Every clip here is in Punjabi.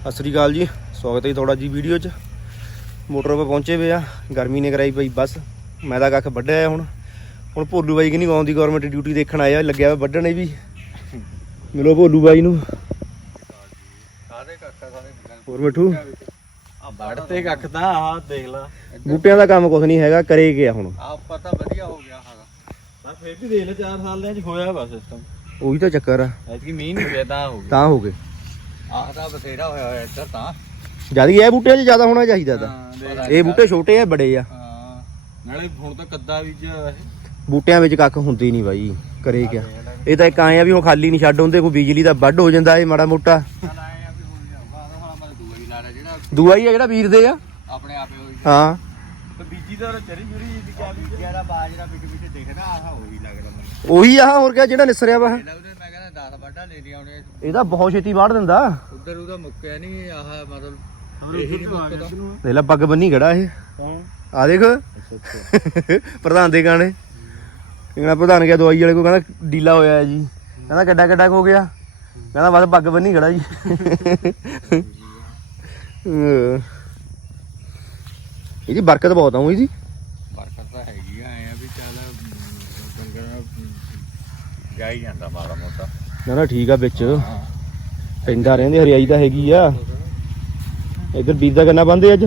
ਸਤਿ ਸ੍ਰੀ ਅਕਾਲ ਜੀ। ਸਵਾਗਤ ਹੈ ਤੁਹਾਡਾ ਜੀ ਵੀਡੀਓ 'ਚ। ਮੋਟਰ 'ਤੇ ਪਹੁੰਚੇ ਵੇ ਆ। ਗਰਮੀ ਨੇ ਕਰਾਈ ਪਈ ਬਸ। ਮੈਂ ਤਾਂ ਕੱਖ ਵੱਢਿਆ ਆ ਹੁਣ। ਹੁਣ ਭੋਲੂ ਬਾਈ ਕਿ ਨਹੀਂ ਆਉਂਦੀ ਗਵਰਨਮੈਂਟ ਡਿਊਟੀ ਦੇਖਣ ਆਇਆ। ਲੱਗਿਆ ਵਾ ਵੱਢਣ ਇਹ ਵੀ। ਮਿਲੋ ਭੋਲੂ ਬਾਈ ਨੂੰ। ਸਾਰੇ ਕੱਖਾ ਸਾਰੇ ਹੋਰ ਮਿੱਠੂ? ਆ ਵੜਤੇ ਕੱਖ ਤਾਂ ਆਹ ਦੇਖ ਲਾ। ਬੂਟਿਆਂ ਦਾ ਕੰਮ ਕੁਝ ਨਹੀਂ ਹੈਗਾ ਕਰੇ ਗਿਆ ਹੁਣ? ਆ ਪਤਾ ਵਧੀਆ ਹੋ ਗਿਆ ਹੈਗਾ। ਬਸ ਫੇਰ ਵੀ ਦੇਖ ਲੈ 4 ਸਾਲ ਦੇ ਚ ਹੋਇਆ ਵਾ ਸਿਸਟਮ ਉਹੀ ਤਾਂ ਚੱਕਰ ਆ। ਐਤਕੀ ਮੀਂਹ ਨਹੀਂ ਪਿਆ ਤਾਂ ਹੋ ਗਿਆ। ਤਾਂ ਹੋ ਗਏ। ਆਹ ਤਾਂ ਬਥੇਰਾ ਹੋਇਆ ਹੋਇਆ ਇੱਧਰ ਤਾਂ। ਜਦ ਇਹ ਬੂਟਿਆਂ 'ਚ ਜ਼ਿਆਦਾ ਹੋਣਾ ਚਾਹੀਦਾ ਤਾਂ। ਹਾਂ, ਦੇਖ। ਇਹ ਬੂਟੇ ਛੋਟੇ ਆ ਬੜੇ ਆ। ਹਾਂ ਨਾਲੇ ਹੁਣ ਤਾਂ ਕੱਦਾ ਵੀ ਇਹ। ਬੂਟਿਆਂ ਵਿੱਚ ਕੱਖ ਹੁੰਦੀ ਨਹੀਂ ਬਾਈ ਕਰੇ ਗਿਆ ਇਹ ਤਾਂ ਇੱਕ ਆਏ ਆ ਵੀ ਹੁਣ ਖਾਲੀ ਨਹੀਂ ਛੱਡ ਹੁੰਦੇ ਕੋਈ ਬਿਜਲੀ ਦਾ ਵੱਢ ਹੋ ਜਾਂਦਾ ਇਹ ਮਾੜਾ ਮੋਟਾ। ਦੂਆ ਹੀ ਜਿਹੜਾ ਆ ਜਿਹੜਾ ਵੀਰਦੇ ਆ। ਆਪਣੇ ਆਪੇ ਹੋਈ ਹਾਂ। ਤੇ ਚਰੀ ਦੀ ਬਾਜਰਾ ਦੇਖਦਾ ਆਹ ਉਹੀ ਲੱਗਦਾ ਮੈਨੂੰ। ਉਹੀ ਆ ਹੋਰ ਕਿਆ ਜਿਹੜਾ ਨਿਸਰਿਆ ਵਾ? ਇਹਦਾ ਉਹਦੇ ਮੈਂ ਕਹਿੰਦਾ 10 ਵਾਟਾ ਲੈ ਲਿਆ ਉਹਨੇ ਇਹਦਾ ਬਹੁਤ ਛੇਤੀ ਵਾੜ ਦਿੰਦਾ। ਉਧਰ ਉਹਦਾ ਮੁੱਕਿਆ ਨਹੀਂ ਆਹ ਮਤਲਬ ਇਹੀ ਨਹੀਂ ਮੁੱਕਦਾ। ਦੇਖ ਲੈ ਪੱਗ ਬੰਨੀ ਖੜਾ ਇਹ। ਆ ਦੇਖ। ਪ੍ਰਧਾਨ ਦੇ ਗਾਣੇ। ਕਹਿੰਦਾ ਪ੍ਰਧਾਨ ਗਿਆ ਦਵਾਈ ਵਾਲੇ ਕੋ ਕਹਿੰਦਾ ਡੀਲਾ ਹੋਇਆ ਹੈ ਜੀ। ਕਹਿੰਦਾ ਕਿੱਡਾ ਕਿੱਡਾ ਹੋ ਗਿਆ। ਕਹਿੰਦਾ ਬਸ ਪੱਗ ਬੰਨੀ ਖੜਾ ਜੀ। ਇਹਦੀ ਬਰਕਤ ਬਹੁਤ ਆਉਂ ਇਹਦੀ ਬਰਕਤ ਤਾਂ ਹੈਗੀ ਆ ਐ ਵੀ ਚੱਲ ਡੰਗਰ ਜਾ ਹੀ ਜਾਂਦਾ ਮਾੜਾ ਮੋਟਾ। ਨਾ ਨਾ ਠੀਕ ਆ ਵਿੱਚ। ਪੈਂਦਾ ਰਹਿੰਦੇ ਹਰਿਆਈ ਤਾਂ ਹੈਗੀ ਆ। ਇਧਰ ਬੀਜ ਦਾ ਕਿੰਨਾ ਬੰਦੇ ਅੱਜ।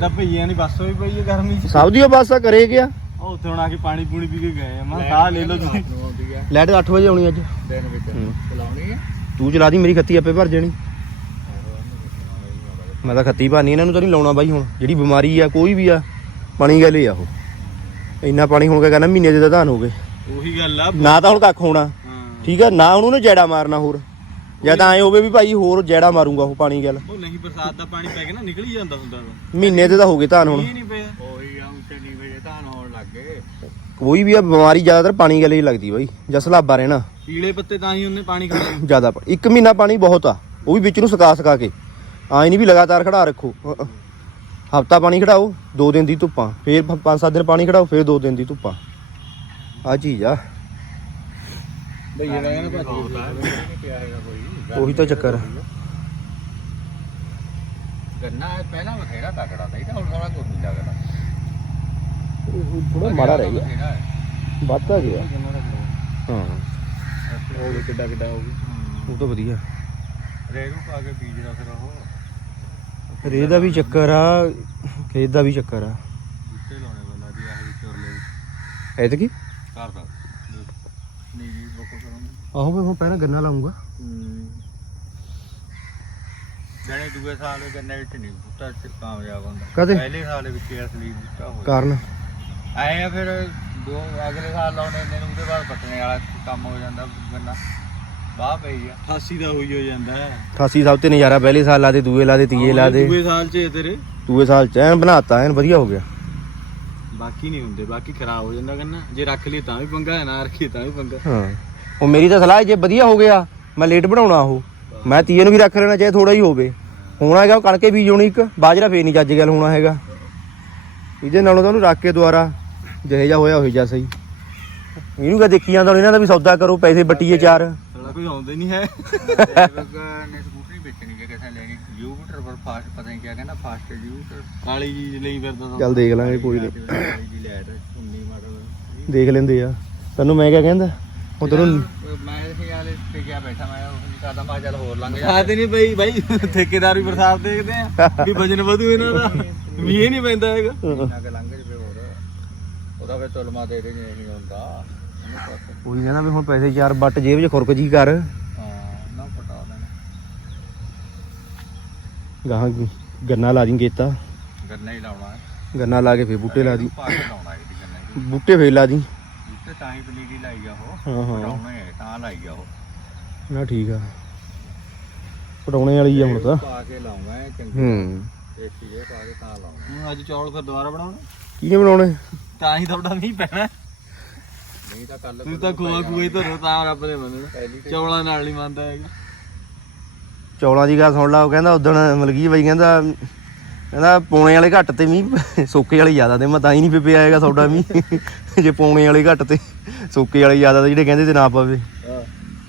ਤਾਂ ਭਈਆਂ ਦੀ ਬੱਸ ਹੋਈ ਪਈ ਹੈ ਗਰਮੀ ਚ। ਸਭ ਦੀ ਉਹ ਬਸ ਆ ਕਰੇ ਗਿਆ। ਉਹ ਉੱਥੇ ਹੁਣ ਆ ਕੇ ਪਾਣੀ ਪੂਣੀ ਪੀ ਕੇ ਗਏ ਆ। ਮੈਂ ਸਾਹ ਲੈ ਲਓ ਤੁਸੀਂ। ਆਉਂਦੀ ਲਾਈਟ 8 ਵਜੇ ਆਉਣੀ ਅੱਜ। ਦਿਨ ਵਿੱਚ। ਚਲਾਉਣੀ ਹੈ ਤੂੰ ਚਲਾ ਦੀ ਮੇਰੀ ਖੱਤੀ ਆਪੇ ਭਰ ਜਾਣੀ। ਮੈਂ ਤਾਂ ਖੱਤੀ ਭਾਨੀ ਇਹਨਾਂ ਨੂੰ ਤਾਂ ਨਹੀਂ ਲਾਉਣਾ ਬਾਈ ਹੁਣ ਜਿਹੜੀ ਬਿਮਾਰੀ ਆ ਕੋਈ ਵੀ ਆ ਪਾਣੀ ਗਲੇ ਆ ਉਹ। ਇੰਨਾ ਪਾਣੀ ਹੁਣ ਕਿਆ ਕਰਨਾ ਮਹੀਨੇ ਦੇ ਤਾਂ ਧਾਨ ਹੋ ਗਏ। ਉਹੀ ਗੱਲ ਆ ਨਾ ਤਾਂ ਹੁਣ ਕੱਖ ਹੋਣਾ। ਠੀਕ ਆ ਨਾ ਹੁਣ ਉਹਨੂੰ ਜੈੜਾ ਮਾਰਨਾ ਹੋਰ। ਜਾਂ ਤਾਂ ਐ ਹੋਵੇ ਵੀ ਭਾਈ ਹੋਰ ਜੈੜਾ ਮਾਰੂਗਾ ਉਹ ਪਾਣੀ ਗੱਲ। ਉਹ ਨਹੀਂ ਬਰਸਾਤ ਦਾ ਪਾਣੀ ਪੈ ਕੇ ਨਾ ਨਿਕਲ ਹੀ ਜਾਂਦਾ ਹੁੰਦਾ ਵਾ। ਮਹੀਨੇ ਦੇ ਤਾਂ ਹੋ ਗਏ ਧਾਨ ਹੁਣ। ਇਹ ਨਹੀਂ ਪਿਆ। ਉਹੀ ਆ ਉੱਤੇ ਨਹੀਂ ਵਜੇ ਧਾਨ ਹੋਣ ਲੱਗ ਗਏ। ਕੋਈ ਵੀ ਆ ਬਿਮਾਰੀ ਜ਼ਿਆਦਾਤਰ ਪਾਣੀ ਗਲੇ ਹੀ ਲੱਗਦੀ ਬਾਈ ਜਾਂ ਸਲਾਬਾ ਰਹਿਣਾ। ਪੀਲੇ ਪੱਤੇ ਤਾਂ ਹੀ ਉਹਨੇ ਪਾਣੀ ਖਾਣਾ ਜ਼ਿਆਦਾ ਇੱਕ ਮਹੀਨਾ ਪਾਣੀ ਬਹੁਤ ਆ ਉਹ ਵੀ ਵਿੱਚ ਨੂੰ ਸੁਕਾ ਸੁਕਾ ਕੇ। ਆਏ ਨਹੀਂ ਵੀ ਲਗਾਤਾਰ ਖੜਾ ਰੱਖੋ। ਹਫਤਾ ਪਾਣੀ ਖੜਾਓ ਦੋ ਦਿਨ ਦੀ ਧੁੱਪਾਂ ਫੇਰ ਪ- ਪੰਜ ਸੱਤ ਦਿਨ ਪਾਣੀ ਖੜਾਓ ਫੇਰ ਦੋ ਦਿਨ ਦੀ ਧੁੱਪਾਂ। ਆ ਚੀਜ਼ ਆ। ਬਈ ਭਾਜੀ ਉਹੀ ਤਾਂ ਚੱਕਰ ਆ। ਗੰਨਾ ਪਹਿਲਾਂ ਬਥੇਰਾ ਤਕੜਾ ਸੀ ਤਾਂ ਹੁਣ ਥੋੜਾ ਨਹੀਂ ਲੱਗਦਾ ਥੋੜਾ ਮਾੜਾ ਰਹਿ ਗਿਆ। ਵੱਧਦਾ ਗਿਆ। ਹਾਂ ਉਹ ਕਿੱਡਾ ਕਿੱਡਾ ਹੋ ਗਿਆ। ਉਹ ਤਾਂ ਵਧੀਆ। ਰੇਰੂ ਪਾ ਕੇ ਰੇਹ ਦਾ ਵੀ ਚੱਕਰ ਆ ਖੇਤ ਦਾ ਵੀ ਚੱਕਰ ਆ। ਬੂਟੇ ਲਾਉਣੇ ਵਾਲਾ ਆਹ ਵੀ। ਚੁਰਲੇ ਐਤਕੀ? ਘਰ ਦਾ। ਨਹੀਂ ਜੀ ਬੋਕੋ ਕਰਾਂਗੇ ਆਹੋ ਮੈਂ ਹੁਣ ਪਹਿਲਾਂ ਗੰਨਾ ਲਾਉਂਗਾ। ਜਿਹੜੇ ਦੂਏ ਸਾਲ ਗੰਨੇ ਵਿੱਚ ਨਹੀਂ ਬੂਟਾ ਚ ਕਾਮਯਾਬ ਹੁੰਦਾ। ਕਦੇ? ਪਹਿਲੇ ਸਾਲ ਵਿੱਚ ਹੀ ਅਸਲੀ ਬੂਟਾ ਹੋਇਆ। ਕਾਰਨ? ਆਏ ਆ ਫਿਰ ਦੋ ਅਗਲੇ ਸਾਲ ਲਾਉਣੇ ਨੇ ਉਹਦੇ ਬਾਅਦ ਪੱਟਣੇ ਵਾਲਾ ਕੰਮ ਹੋ ਜਾਂਦਾ ਗੰਨਾ। ਬਾਹ ਪਈ ਆ। 88 ਦਾ ਹੋਈ ਹੋ ਜਾਂਦਾ 88 ਸਭ ਤੇ ਨਜ਼ਾਰਾ ਪਹਿਲੇ ਸਾਲ ਲਾ ਦੇ ਦੂਏ ਲਾ ਦੇ ਤੀਏ ਲਾ ਦੇ। ਦੂਏ ਸਾਲ ਚ ਤੇਰੇ। ਦੂਏ ਸਾਲ ਚ ਐਨ ਬਣਾਤਾ ਐਨ ਵਧੀਆ ਹੋ ਗਿਆ। ਬਾਕੀ ਨਹੀਂ ਹੁੰਦੇ ਬਾਕੀ ਖਰਾਬ ਹੋ ਜਾਂਦਾ ਗੰਨਾ ਜੇ ਰੱਖ ਲਈ ਤਾਂ ਵੀ ਪੰਗਾ ਹੈ ਨਾ ਰੱਖੀ ਤਾਂ ਵੀ ਪੰਗਾ। ਹਾਂ। ਉਹ ਮੇਰੀ ਤਾਂ ਸਲਾਹ ਹੈ, ਜੇ ਵਧੀਆ ਹੋ ਗਿਆ ਮੈਂ ਲੇਟ ਬਣਾਉਣਾ ਉਹ। ਮੈਂ ਤੀਏ ਨੂੰ ਵੀ ਰੱਖ ਲੈਣਾ ਚਾਹੇ ਥੋੜਾ ਹੀ ਹੋਵੇ। ਹੋਣਾ ਹੈਗਾ ਉਹ ਕਣਕੇ ਬੀਜ ਹੋਣੀ ਇੱਕ ਬਾਜਰਾ ਫੇਰ ਨਹੀਂ ਜੱਜ ਗੱਲ ਹੋਣਾ ਹੈਗਾ। ਇਹਦੇ ਨਾਲੋਂ ਤਾਂ ਉਹਨੂੰ ਰੱਖ ਕੇ ਦੁਆਰਾ ਜਿਹੇ ਜਾ ਹੋਇਆ ਹੋਈ ਜਾ ਸਹੀ। ਇਹਨੂੰ ਕਾ ਦੇਖੀ ਜਾਂਦਾ ਹੁਣ ਇਹਨਾਂ ਦਾ ਵੀ ਸੌਦਾ ਕਰੋ ਪੈਸੇ ਵੱਟੀਏ ਚਾਰ। ਸਾਲਾ ਕੋਈ ਆਉਂਦਾ ਹੀ ਨਹੀਂ ਹੈ। ਨੇ ਸਕੂਟਰੀ ਵੇਚਣੀ ਕਿ ਕਿਸੇ ਲੈਣੀ ਯੂਟਰ ਪਰ ਫਾਸਟ ਪਤਾ ਨਹੀਂ ਕਿਆ ਕਹਿੰਦਾ ਫਾਸਟ ਯੂਟਰ ਕਾਲੀ ਜੀ ਲਈ ਫਿਰਦਾ ਚੱਲ ਦੇਖ ਲਾਂਗੇ ਕੋਈ ਨਹੀਂ ਕਾਲੀ ਜੀ ਲੈਟ 19 ਮਾਡਲ ਦੇਖ ਲੈਂਦੇ ਆ। ਤੈਨੂੰ ਮੈਂ ਕਿਆ ਕਹਿੰਦਾ? ਤੈਨੂੰ ਮੈਂ ਇਹ ਹਾਲੇ ਤੇ ਗਿਆ ਬੈਠਾ ਮੈਂ ਉਹ ਕਰਦਾ ਮੈਂ ਚੱਲ ਹੋਰ ਲੰਘ ਜਾ। ਤੇ ਨਹੀਂ ਬਈ ਬਾਈ ਠੇਕੇਦਾਰ ਵੀ ਬਰਸਾਤ ਦੇਖਦੇ ਆ ਵੀ ਵਜਨ ਵਧੂ ਇਹਨਾਂ ਦਾ। ਮੀਂਹ ਨਹੀਂ ਪੈਂਦਾ ਹੈਗਾ। ਨਾ ਕਿ ਲੰਘ ਜਵੇ ਹੋਰ। ਉਹਦਾ ਫਿਰ ਤੁਲਮਾ ਦੇ ਦੇ ਨਹੀਂ ਹੁੰਦਾ। ਉਹਨੂੰ ਪਤਾ। ਉਹੀ ਕਹਿੰਦਾ ਵੀ ਹੁਣ ਪੈਸੇ ਚਾਰ ਬੱਟ ਜੇਬ 'ਚ ਖੁਰਕ ਜੀ ਕਰ। ਹਾਂ ਨਾ ਪਟਾ ਦੇਣਾ। ਗਾਹਾਂ ਗੰਨਾ ਲਾ ਦੀ ਗੇਤਾ ਗੰਨਾ ਹੀ ਲਾਉਣਾ ਹੈ। ਗੰਨਾ ਲਾ ਕੇ ਫੇਰ ਬੂਟੇ ਲਾ ਦੀ ਪਾ ਕੇ ਲਾਉਣਾ ਇਹਦੀ ਗੰਨਾ ਹੀ ਬੂਟੇ ਫੇਰ ਲਾ ਦੀ ਉੱਤੇ ਤਾਂ ਹੀ ਪਨੀਰੀ ਲਾਈ ਆ ਉਹ। ਹਾਂ ਹਾਂ। ਪਟਾਉਣਾ ਹੈ ਤਾਂ ਲਾਈ ਆ ਉਹ। ਨਾ ਠੀਕ ਆ। ਪਟਾਉਣੇ ਵਾਲੀ ਆ ਹੁਣ ਤਾਂ। ਪਾ ਕੇ ਲਾਉਂਗਾ ਇਹ ਚੰਗੀ ਹੂੰ। ਦੇਸੀ ਇਹ ਪਾ ਕੇ ਤਾਂ ਲਾਉਂਗਾ ਅੱਜ ਚੌਲ ਫਿਰ ਦੁਬਾਰਾ ਬਣਾਉਣਾ? ਕਿਹਨੇ ਬਣਾਉਣੇ? ਤਾਂ ਹੀ ਤੁਹਾਡਾ ਮੀਂਹ ਪੈਣਾ ਨਹੀਂ ਤਾਂ ਕੱਲ ਤੁਸੀਂ ਤਾਂ ਖੋਆ ਖੂਆ ਹੀ ਧਰੋ ਤਾਂ ਰੱਬ ਨੇ। ਮੰਨਣਾ ਚੌਲਾਂ ਨਾਲ ਨਹੀਂ ਮੰਨਦਾ ਹੈਗਾ। ਚੌਲਾਂ ਦੀ ਗੱਲ ਸੁਣ ਲਾ ਉਹ ਕਹਿੰਦਾ ਉਦਣ ਮਲਗੀ ਬਾਈ ਕਹਿੰਦਾ ਕਹਿੰਦਾ ਪੌਣੇ ਵਾਲੇ ਘੱਟ ਤੇ ਮੀਂਹ ਸੋਕੇ ਵਾਲੇ ਜ਼ਿਆਦਾ ਤੇ ਮੈਂ ਤਾਂ ਹੀ ਨਹੀਂ ਪਿਆ ਹੈਗਾ ਤੁਹਾਡਾ ਮੀਂਹ। ਜੇ ਪੌਣੇ ਵਾਲੇ ਘੱਟ ਤੇ ਸੋਕੇ ਵਾਲੇ ਜ਼ਿਆਦਾ ਤੇ ਜਿਹੜੇ ਕਹਿੰਦੇ ਤੇ ਨਾ ਪਵੇ।